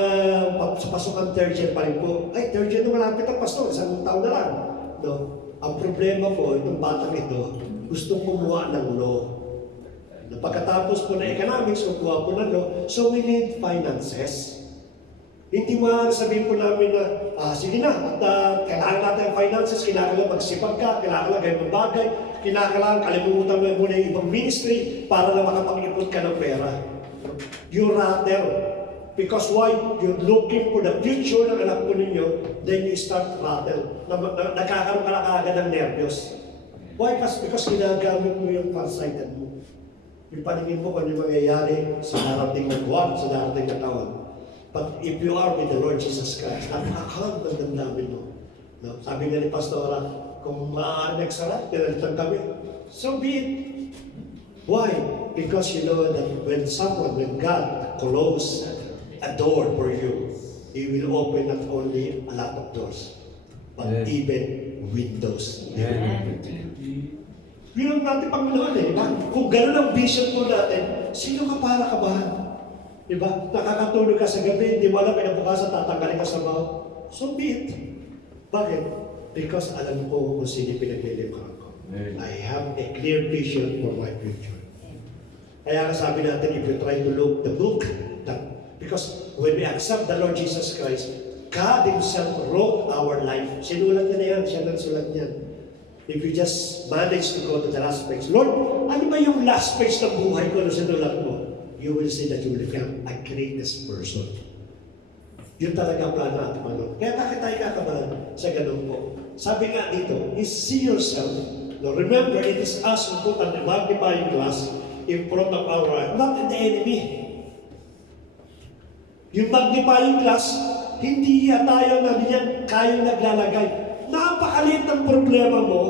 sa pasukan third year pa rin po. Ay, third year na malapit ang pastor, isang taon na lang. No? Ang problema po, itong batang ito, gustong kumuha ng law. Pagkatapos po ng economics, kukuha po ng law, so we need finances. Hindi mo sabihin po namin na, sige na, at kailangan natin ang finances, kailangan magsipag ka, kailangan ganyan bagay, kailangan kalimutan mo muna yung ibang ministry para na makapag-ipon ka ng pera. You rattle. Because why? You're looking for the future ng anak po ninyo, then you start rattle. Nagkakaroon ka na kaagad ng nervyos. Why? Because ginagamit mo yung farsighted mo. Yung paningin mo kung ano mangyayari sa darating na buwan, sa darating na taon. But if you are with the Lord Jesus Christ, napakakal ng damdamin mo. No? Sabi nga ni Pastora, kung maaari nagsara, pinalitan kami. So be it. Why? Because you know that when God close a door for you, He will open not only a lot of doors, but even windows. Yun ang natin Panginoon eh. Kung gano'n ang vision po natin, sino ka para kabahan? Diba? Nakakatulog ka sa gabi, hindi mo alam, kinabukasan tatanggalin ka sa baho. So be it. Bakit? Because alam ko kung sino pinaglilimahan ko. I have a clear vision for my future. Kaya sabi natin, if you try to look the book, because when we accept the Lord Jesus Christ, God Himself wrote our life. Sinulat niya na yan, siya nagsulat niyan. If you just manage to go to the last page, Lord, ano ba yung last page ng buhay ko na sinulat mo? You will see that you will become a greatest person. Yun talaga ang plano natin, Panginoon. Kaya bakit tayo kakabahan sa ganun po? Sabi nga dito, is see yourself. Now remember, it is us who put a magnifying glass in front of our eye, not in the enemy. Yung magnifying glass, hindi tayo na niyan kayang naglalagay. Napakaliit ng problema mo,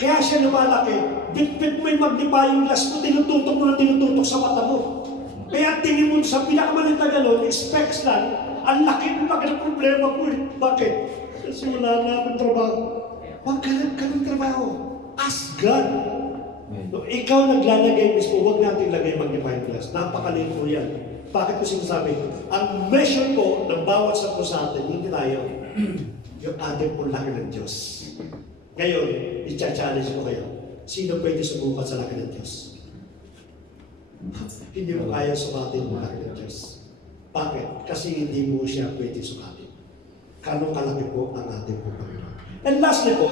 kaya siya lumalaki. Bit-bit mo yung magnifying glass mo, tinututok sa mata mo. Kaya tingin mo sa pinakamaliit na gano'n, specs lang, ang laki ng problema ko eh. Bakit? Kasi wala na akong trabaho. Huwag ka ng trabaho. Ask God. No, ikaw naglalagay mismo, huwag natin lagay magnifying glass. Napakaliit po yan. Bakit ko sinasabi? Ang measure po ng bawat sa atin, hindi tayo, yung ating po laki ng Diyos. Ngayon, i-challenge ko kayo. Sino pwede sumukat sa laki ng Diyos? Hindi mo kaya sukatin mo laki ng Diyos. Bakit? Kasi hindi mo siya pwede sukatin. Kanong kalaki po ang ating po Panginoon. And lastly po,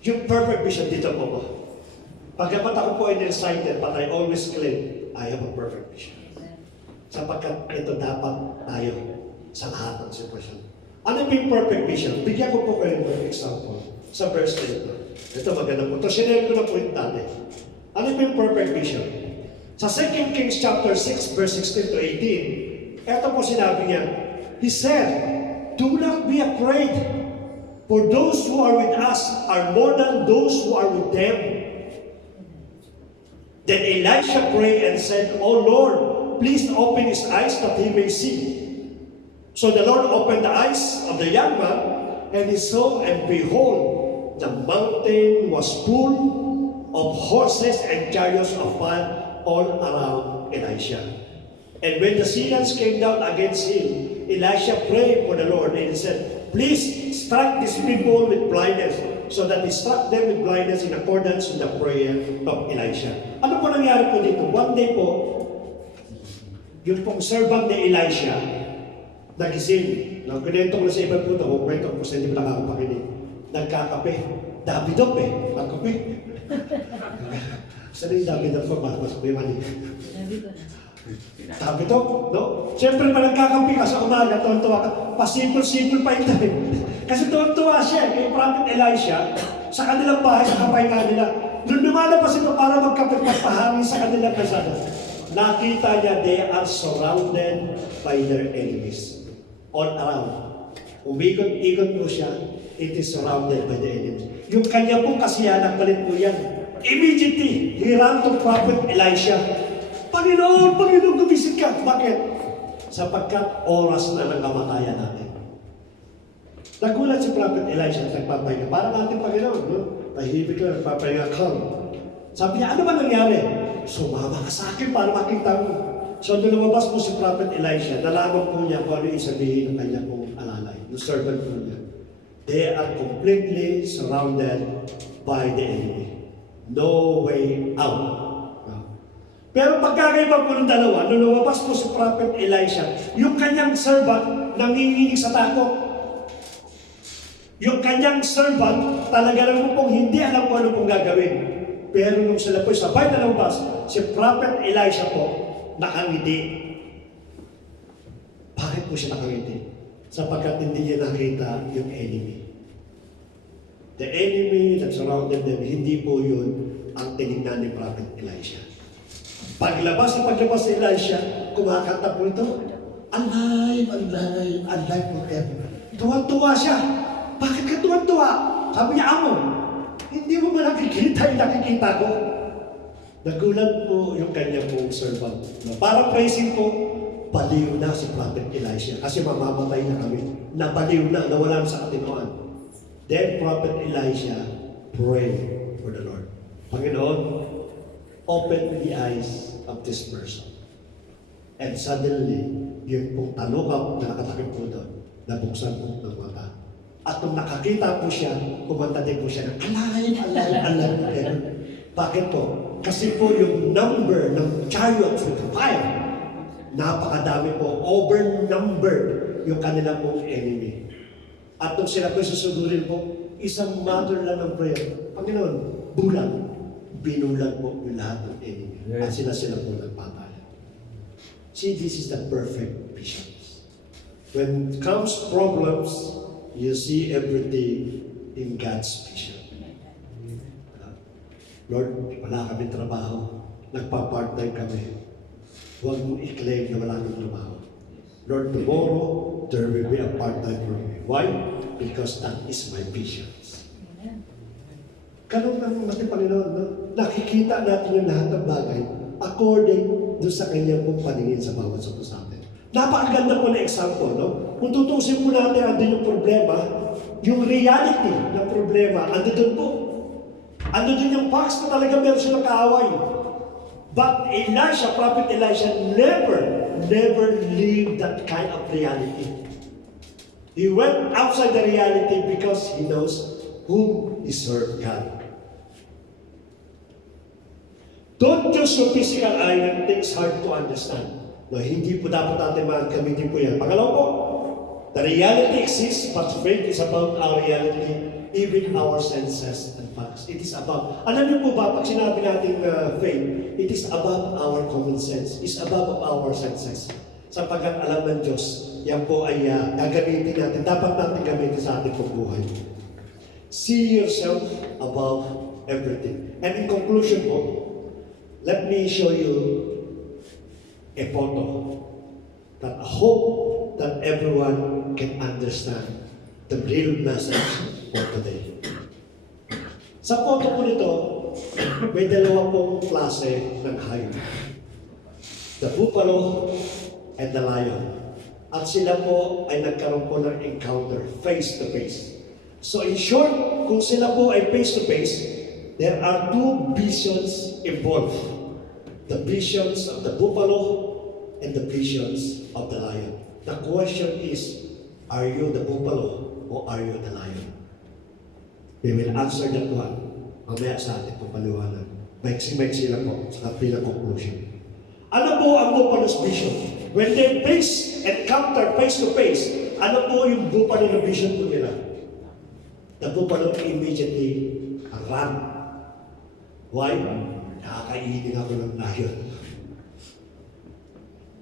yung perfect vision dito po po. Pagkapat ako po ay excited, but I always claim, I have a perfect vision. Sapagkat ito dapat tayo sa lahat ng sitwasyon. Ano yung perfect vision? Bigyan ko po kayo ng example. sa verse na ito. Ito maganda po. Ito, sinare ko na po yung dati. Ano po yung perfect vision? Sa 2 Kings chapter 6, verse 16 to 18, ito po sinabi niya, He said, "Do not be afraid, for those who are with us are more than those who are with them." Then Elisha prayed and said, "O Lord, please open his eyes that he may see." So the Lord opened the eyes of the young man, and he saw, and behold, the mountain was full of horses and chariots of fire all around Elisha. And when the Syrians came down against him, Elisha prayed for the Lord, and he said, "Please strike these people with blindness." So that he struck them with blindness in accordance with the prayer of Elisha. Ano po nangyari po dito? One day po, yung pong servant ni Elisha, nagising. Nagkwento ko na sa iba po ito, kwento ko sa hindi pa nakakapakinig. Nagkakape. Davidoff eh. Nagkape. Saan yung Davidoff po? Mas ko yung mali. Davidoff, no? Siyempre pa nagkakape ka sa umaga, tuwan-tuwa ka. Pasipol-sipol pa yung time. Kasi tuwan-tuwa siya kay Prophet Elisha sa kanilang bahay, sa kapahinga nila. Doon lumalabas ito para magkape pahangin sa kanilang kasada. Nakita niya, they are surrounded by their enemies. All around. Umikot-ikot po siya, it is surrounded by the enemies. Yung kanya pong kasiyahan, palit po yan. Immediately, he ran to Prophet Elisha. Panginoon, gumising ka. Bakit? Sapagkat oras na ng kamatayan natin. Nagulat si Prophet Elisha at nagpapahinga. Para natin, Panginoon, no? Tahimik lang, nagpapahinga, calm. Sabi niya, ano ba nangyari? Sumama ka sa akin para makita mo. So, nung lumabas po si Prophet Elisha, nalaman po niya kung ano yung sabihin ng kanya pong alalay, ng servant po niya. They are completely surrounded by the enemy. No way out. Pero pagkakaiba po ng dalawa, nung lumabas po si Prophet Elisha, yung kanyang servant nanginginig sa takot. Yung kanyang servant talaga naman pong hindi alam kung ano pong gagawin. Pero nung sila po sabay na lumabas, si Prophet Elisha po nakangiti. Bakit po siya nakangiti? Sapagkat hindi niya nakita yung enemy. The enemy that surrounded them, hindi po yun ang tinignan ni Prophet Elisha. Paglabas ni Elisha, kumakanta po ito, alive, alive, alive forever. Tuwan-tuwa siya. Bakit ka tuwan-tuwa? Sabi niya, Amo, hindi mo ba nakikita yung nakikita ko? Nagulat po yung kanya pong servant. Para praising po, baliw na si Prophet Elisha kasi mamamatay na kami. Nabaliw na, nawala na sa katinoan. Then Prophet Elisha prayed for the Lord. Panginoon, open the eyes of this person. And suddenly, yung pong talukap na nakatakip po doon, nabuksan po ng mata. At nung nakakita po siya, kumanta din po siya ng alive. Bakit po? Kasi po yung number ng chariots with fire, napakadami po, over-numbered yung kanila pong enemy. At nung sila po susugurin po, isang matter lang ng prayer. Panginoon, bulag. Binulag po yung lahat ng enemy. At sila po nagpapala. See, this is the perfect vision. When comes problems, you see everything in God's vision. Lord, wala kami trabaho. Nagpa-part-time kami. Huwag mong i-claim na wala kami trabaho. Lord, tomorrow, there will be a part-time for me. Why? Because that is my vision. Ganun lang natin, Panginoon, no? Nakikita natin yung lahat ng bagay according doon sa kanyang pong paningin sa bawat sapo sa atin. Napakaganda po na example, no? Kung tutusin po natin andun yung problema, yung reality ng problema, andun doon po. Andun doon yung facts na talaga meron silang kaaway. But Elisha, Prophet Elisha, never lived that kind of reality. He went outside the reality because he knows whom he served, God. Don't use your physical eye when things hard to understand. No, hindi po dapat natin gamitin po yan. Pangalawa po, the reality exists, but faith is about our reality, even our senses and facts. It is about, alam niyo po ba, pag sinabi natin faith, it is above our common sense. It's above our senses. Sapagkat alam ng Diyos, yan po ay gagamitin natin. Dapat natin gamitin sa ating buhay. See yourself above everything. And in conclusion po, let me show you a photo that I hope that everyone can understand the real message for today. Sa photo po nito, may dalawa pong klase ng hayop. The buffalo and the lion. At sila po ay nagkaroon po ng encounter, face to face. So in short, kung sila po ay face to face, there are two visions involved. The visions of the buffalo and the visions of the lion. The question is, are you the buffalo or are you the lion? We will answer that one mamaya sa ating pagpaliwanag. Maiksi-maiksi lang po sa kapilang conclusion. Ano po ang buffalo's vision? When they encounter face to face, ano po yung buffalo na vision po nila? The buffalo immediately run. Why? Nakakainin ako ng lion.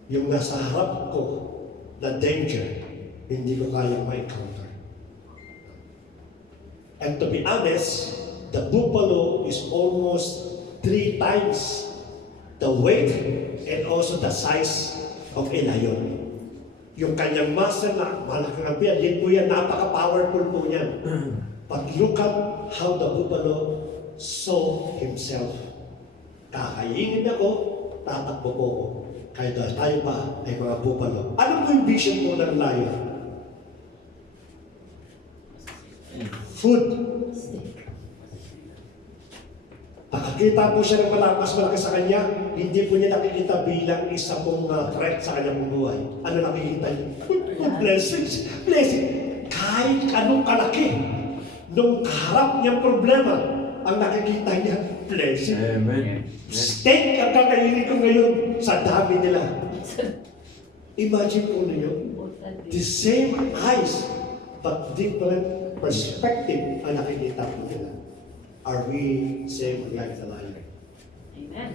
Yung nasa harap ko na danger, hindi ko kayang ma-encounter. And to be honest, the buffalo is almost 3 times the weight and also the size of a lion. Yung kanyang muscle na malaking ampiyan, din po yan, napaka-powerful po yan. But look at how the buffalo saw himself. Kakainin ako, tatakbo po ko. Kaya tayo pa ay mga buffalo. Ano po yung vision po ng lion? Food. Nakakita po siya ng mas malaki sa kanya, hindi po niya nakikita bilang isa pong threat sa kanyang buhay. Ano nakikita niya? Blessings. Blessing. Kahit anong kalaki, nung kaharap niyang problema, ang nakikita niya, blessing. Amen. Steak ang kakainin ko ngayon sa dami nila. Imagine po ninyo, the same eyes, but different perspective ang nakikita po nila. Are we same like the lion? Amen.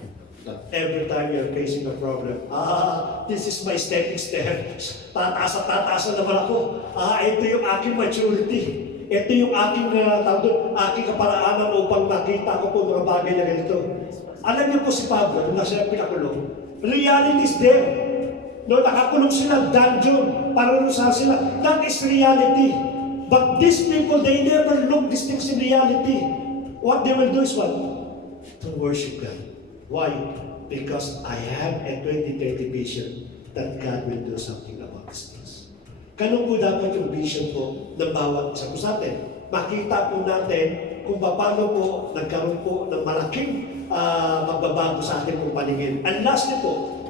Every time you're facing a problem, this is my stepping step. Tataas naman ako. Ito yung aking maturity. Ito yung aking aking kaparaanan upang makita ko po mga bagay na ganito. Alam niyo po si Pablo, nung nasa pinakulong, reality is there. No, nakakulong sila, dungeon, parurusahan sila. That is reality. But these people, they never look these things in reality. What they will do is what? To worship God. Why? Because I have a 2030 vision that God will do something about these things. Ganun po dapat yung vision po ng bawat isa po sa atin. Makita po natin kung paano po nagkaroon po ng malaking magbabago sa ating pong paningin. And lastly po,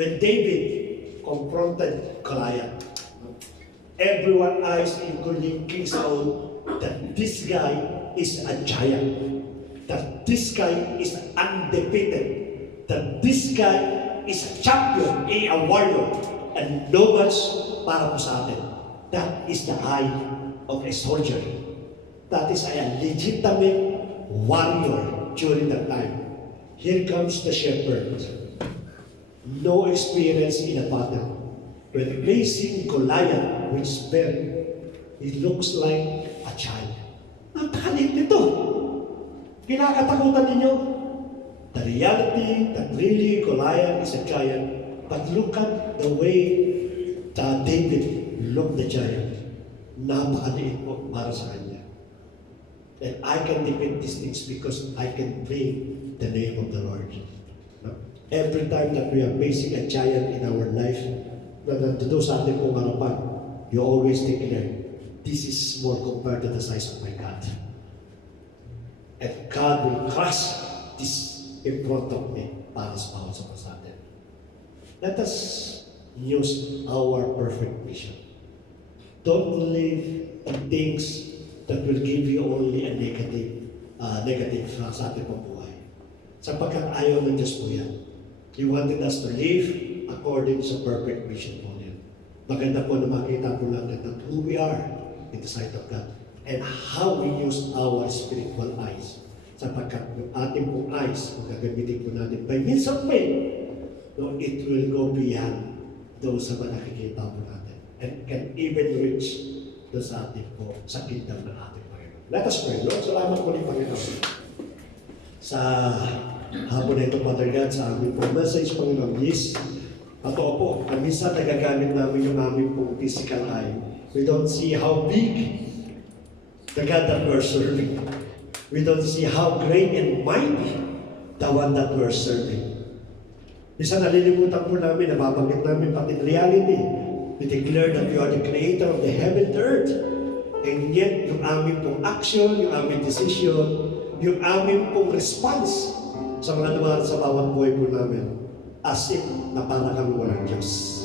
when David confronted Goliath, everyone eyes, including King Saul, that this guy is a giant, that this guy is undefeated, that this guy is a champion, a warrior, and no much para po sa atin. That is the eye of a soldier. That is a legitimate warrior during that time. Here comes the shepherd. No experience in a battle. When facing Goliath, which is very, he looks like a child. Ang talit nito. Kinakatakutan ninyo. The reality that really Goliath is a giant. But look at the way that David looked the giant. Napakaliit po para sa kanya. And I can defeat these things because I can bring the name of the Lord. Every time that we are facing a giant in our life, na nandito sa ating pong harapan, you always declare, this is small compared to the size of my God. And God will crush this in front of me para sa bawat sa atin. Let us use our perfect vision. Don't live in things that will give you only a negative sa ating pong buhay. Sapagkat ayaw ng Diyos po yan. He wanted us to live according sa perfect vision po niya. Maganda po na makita po natin that who we are in the sight of God and how we use our spiritual eyes. Sapagkat yung ating pong eyes, kung gagamitin po natin by means of faith, no, it will go beyond those sa nakikita po natin and can even reach doon sa ating po, sa kingdom ng ating Panginoon. Let us pray. Lord, salamat po ni Panginoon sa hapon na ito, Father God, sa aming pong message, Panginoon. Yes, totoo po, na minsan nagagamit namin yung aming pong physical eye. We don't see how big the God that we're serving. We don't see how great and mighty the one that we're serving. Minsan nalilimutan po namin, nababanggit namin pati in reality. We declare that you are the creator of the heaven and earth. And yet, yung aming pong action, yung aming decision, yung aming pong response sa mga dumaan sa bawat buhay po namin, as if na para kami walang Diyos.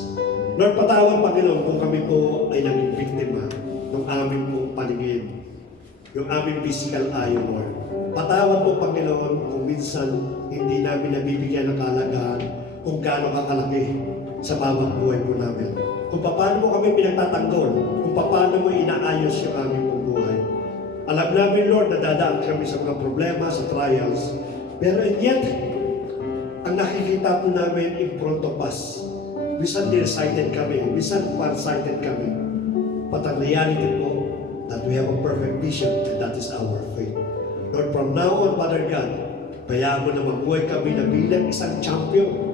Lord, patawad, Panginoon, kung kami po ay naging biktima ng aming pong paningin, yung aming physical eye, Lord. Patawad po, Panginoon, kung minsan hindi namin nabibigyan ng kalagahan kung gaano kakalaki sa bawat buhay po namin. Kung paano mo kami pinagtatanggol, kung paano mo inaayos yung aming pong buhay. Alam namin, Lord, na dadaan kami sa mga problema, sa trials. Pero and yet, ang nakikita po namin in front of us, minsan nearsighted kami, minsan far-sighted kami. But ang reality po, that we have a perfect vision, and that is our faith. Lord, from now on, Father God, bayaan mo na mabuhay kami na bilang isang champion.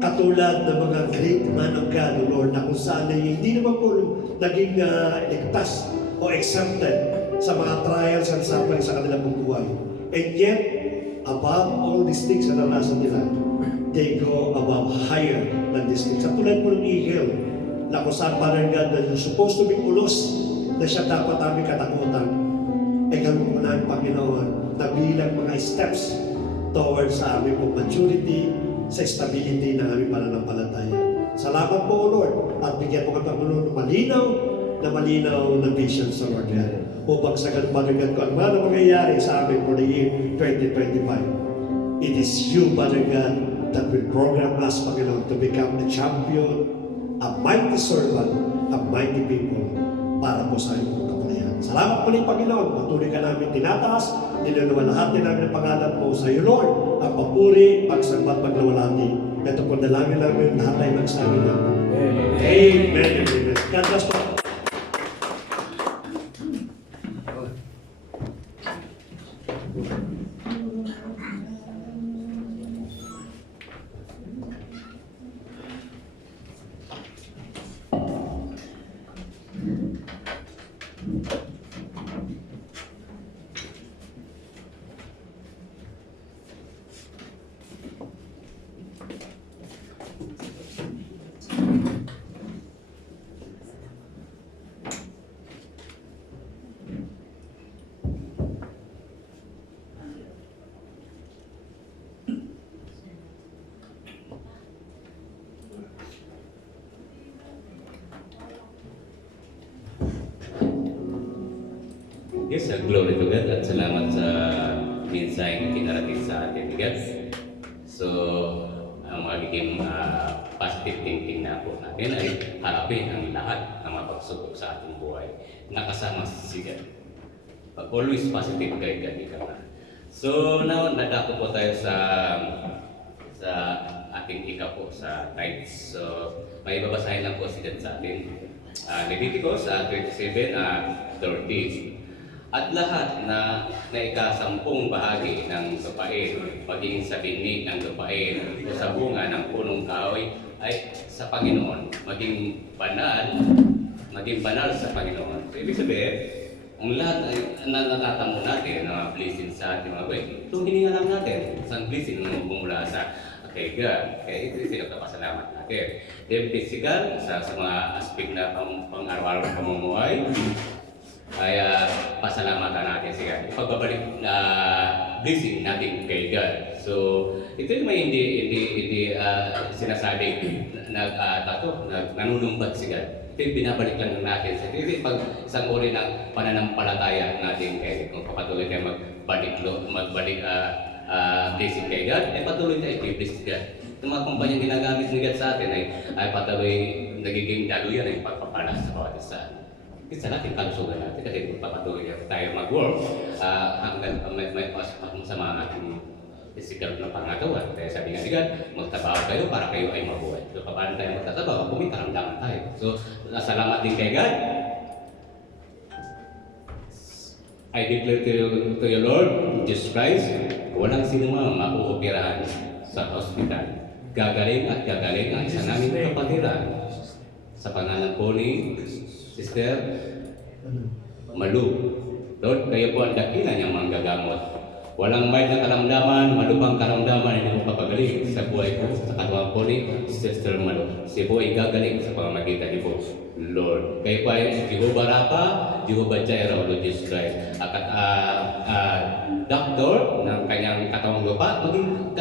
Katulad ng mga great man of God, Lord, na kung saan ay hindi naman po naging ligtas o exempted sa mga trials and suffering sa kanilang buhay. And yet, above all these things na nasa nila, they go above higher than these things. At tulad po ng eagle, na kung saan, Father God, na you're supposed to be ulos, na siya dapat aming katakutan, ay kami po na, Panginoon, na bilang mga steps towards sa aming pong maturity, sa stability ng aming pananampalataya. Salamat po, Lord, at bigyan mo kami, Panginoon, na malinaw na vision sa Lord God. Upang sa ganun, kung ano na mangyayari sa amin for the year 2025. It is you, Father God, that will program us, Panginoon, to become a champion, a mighty servant, a mighty people, para po sa iyong kapalayan. Salamat po rin, Panginoon. Patuloy ka namin tinataas, nilaluwalhati namin ang pangalan mo sa iyo, Lord. Ang papuri, pagsangbat, paglawalhati. Ito po dalangin namin, lahat tayo magsabi na. Amen. Amen. God bless po. Yes, glory to God at salamat sa mensahe na kinarating sa atin, guys. So, ang magiging positive thinking na po natin ay harapin ang lahat ng mga pagsubok sa ating buhay. Nakasama si God. Always positive guide God ikaw na. So, now, nadako po tayo sa ating ikaw po sa tithes. So, may babasahin lang po si God sa atin. Leviticus 27:30. At lahat na ikasampung bahagi ng lupain, maging sa bingnig ng lupain o sa bunga ng punong kahoy ay sa Panginoon, maging banal sa Panginoon. So, ibig sabihin, ang lahat na natatamo natin na blessing sa ating mga buhay, ito hininga lang natin. Isang blessing na bumula sa kay God. Kaya ito yung sinagpapasalamat natin. Then physical, sa mga aspect na pang-araw-araw ng pamumuhay, ay pasalamatan natin si God. Ipagbabalik na blessing natin kay God. So, ito yung may hindi sinasabi nanunumbat si God. Ito yung binabalik lang natin. Ito yung isang uri ng pananampalataya natin kay kung papatuloy tayo magbalik blessing kay God, ay patuloy tayo i-bless God. Yung mga kumpanyang ginagamit ni God sa atin ay patuloy nagiging daluyan ng pagpapala sa bawat isa. Isa natin kalusugan natin kasi papatuloy tayo mag-work hanggang may masama ang ating physical na pangatawa. Kaya sabi nga ni God, magtrabaho kayo para kayo ay mabuhay. So paano tayo magtatrabaho? Kung may karamdaman tayo. So salamat din kay God. I declare to you, Lord, Jesus Christ, walang sino mang mapuoperahan sa ospital. Gagaling at gagaling ang isa naming kapatiran sa pangalan po ni Sister Malu. Lord, kayo po ang dakilan niyang manggagamot. Walang may na karamdaman, malubhang karamdaman, hindi mo papagaling sa buhay ko, sa katawan po ni Sister Malu. Si po ay gagaling sa pamamagitan ni po, Lord. Kayo po ay Jehovah Rapha, Jehovah Jireh, Lord Jesus Christ. Doctor ng kanyang katawang lupa, maging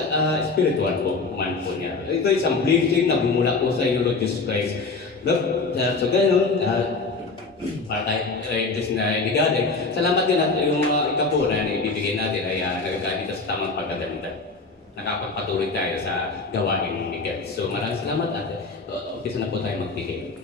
spiritual po, man po niya. Ito ay isang blessing na bumula po sa iyo, Lord Jesus Christ. Lord, so ganoon, para tayo Diyos na inigado. Salamat din at yung ikapo na ibibigay natin ay nagagandito sa tamang pagkagamitan. Nakapagpatuloy tayo sa gawain ni God. So maraming salamat at umpisa na po tayo magbigay.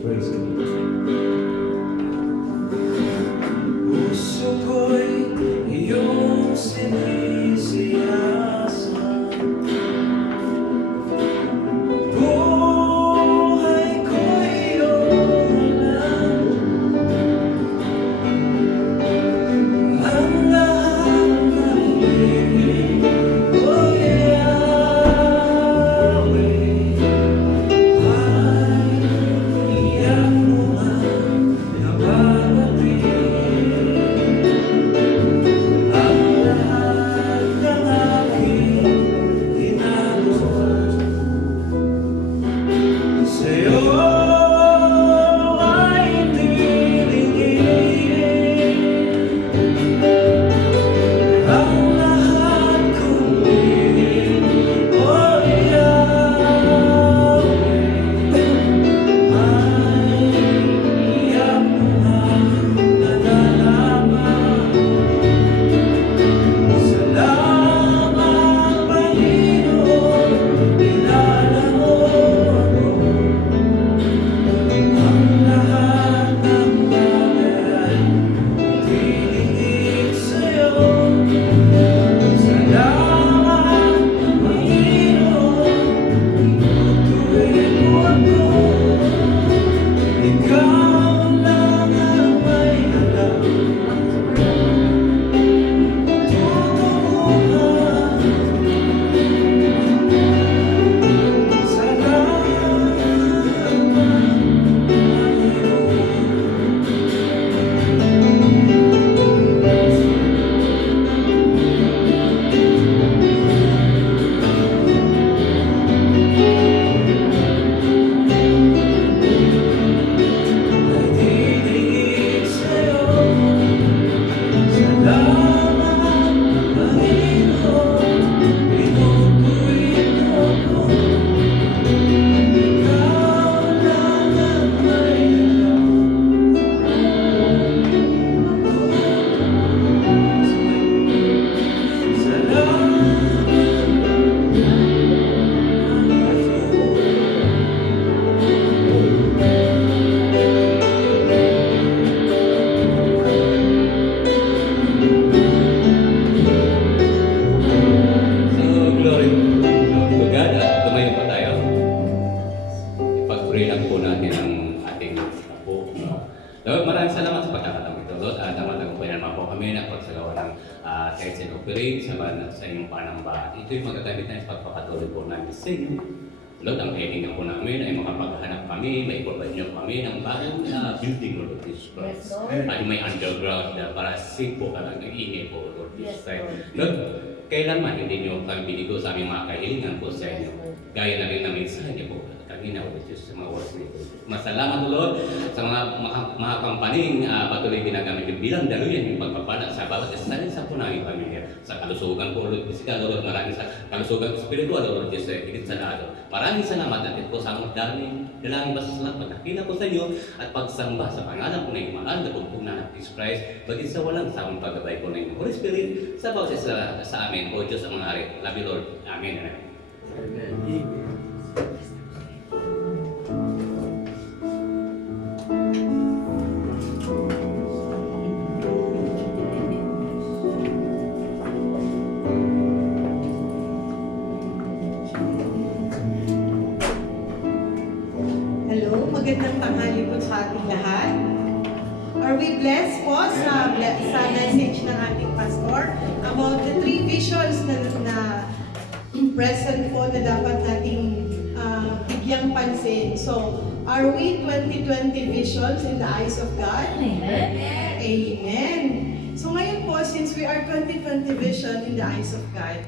Praise God. Puso ko'y iyong sinisiyasat. Buhay ko'y iyong alam. Ang lahat ng hingin ko'y Yahweh. Ay iyak mo ang nababatid. Ang lahat ng aking ginagawa sa'yo ay dinigin. Ang lahat kong hingin, O Yahweh, ay iyak mo ang nalalaman. Salamat, Panginoon, kilala mo ako. Ang lahat ng bagay tiningin sa'yo. Salamat, Panginoon, tutuwin mo ako. Ikaw lang ang may alam. Tuturuan. Salamat, nagtitingin sa'yo. Salamat, Panginoon, tinutuwid mo ako. Ikaw lang ang may alam. So, glory to God. At tumayo pa tayo. Ipag-pray lang po natin ang ating apo. Lord, maraming salamat sa pagkakataon ito. Lord, tamatagpuan naman po kami na pagsagawa ng tests and operate sa inyong panamba. Ito'y magagamit na sa pagpapatuloy po namin sa inyo. Lord, ang heading po namin ay makapaghanap kami, may provide nyo kami ng bagong building, Lord Jesus Christ. Yes, Lord. Ay may underground na para safe po ka lang nag-iingay po, Lord Jesus Yes, Christ. Lord. Lord, kailanman hindi nyo kami binigo sa aming mga kahilingan po sa inyo. Yes, Lord. Gaya na rin na mensahe niyo po, paminaw, which is sa mga oras nito. Masalamat Lord sa mga kampaning patuloy ginagamit yung bilang daluyan yung pagpapala sa bawat isa sa po namin pamilya. Sa kalusugan po, Lord, pisikal, Lord, maraming sa kalusugan spiritual, Lord, Diyos, higit sa lahat. Maraming salamat natin po sa mga dalangin basta sa lahat, pagkakila po sa inyo at pagsamba sa pangalan po na imahan na po na Jesus Christ, bagay sa walang sawang paggabay po na inyong Holy Spirit sa bawat isa sa amin, O Diyos ang mga hari. Love you, Lord. Amen. Hello, magandang tanghali po sa ating lahat. Are we blessed po sa message ng ating pastor about the 3 visions na present po na dapat nating bigyang pansin. So, are we 2020 visions in the eyes of God? Amen. Amen. So ngayon po, since we are 2020 vision in the eyes of God,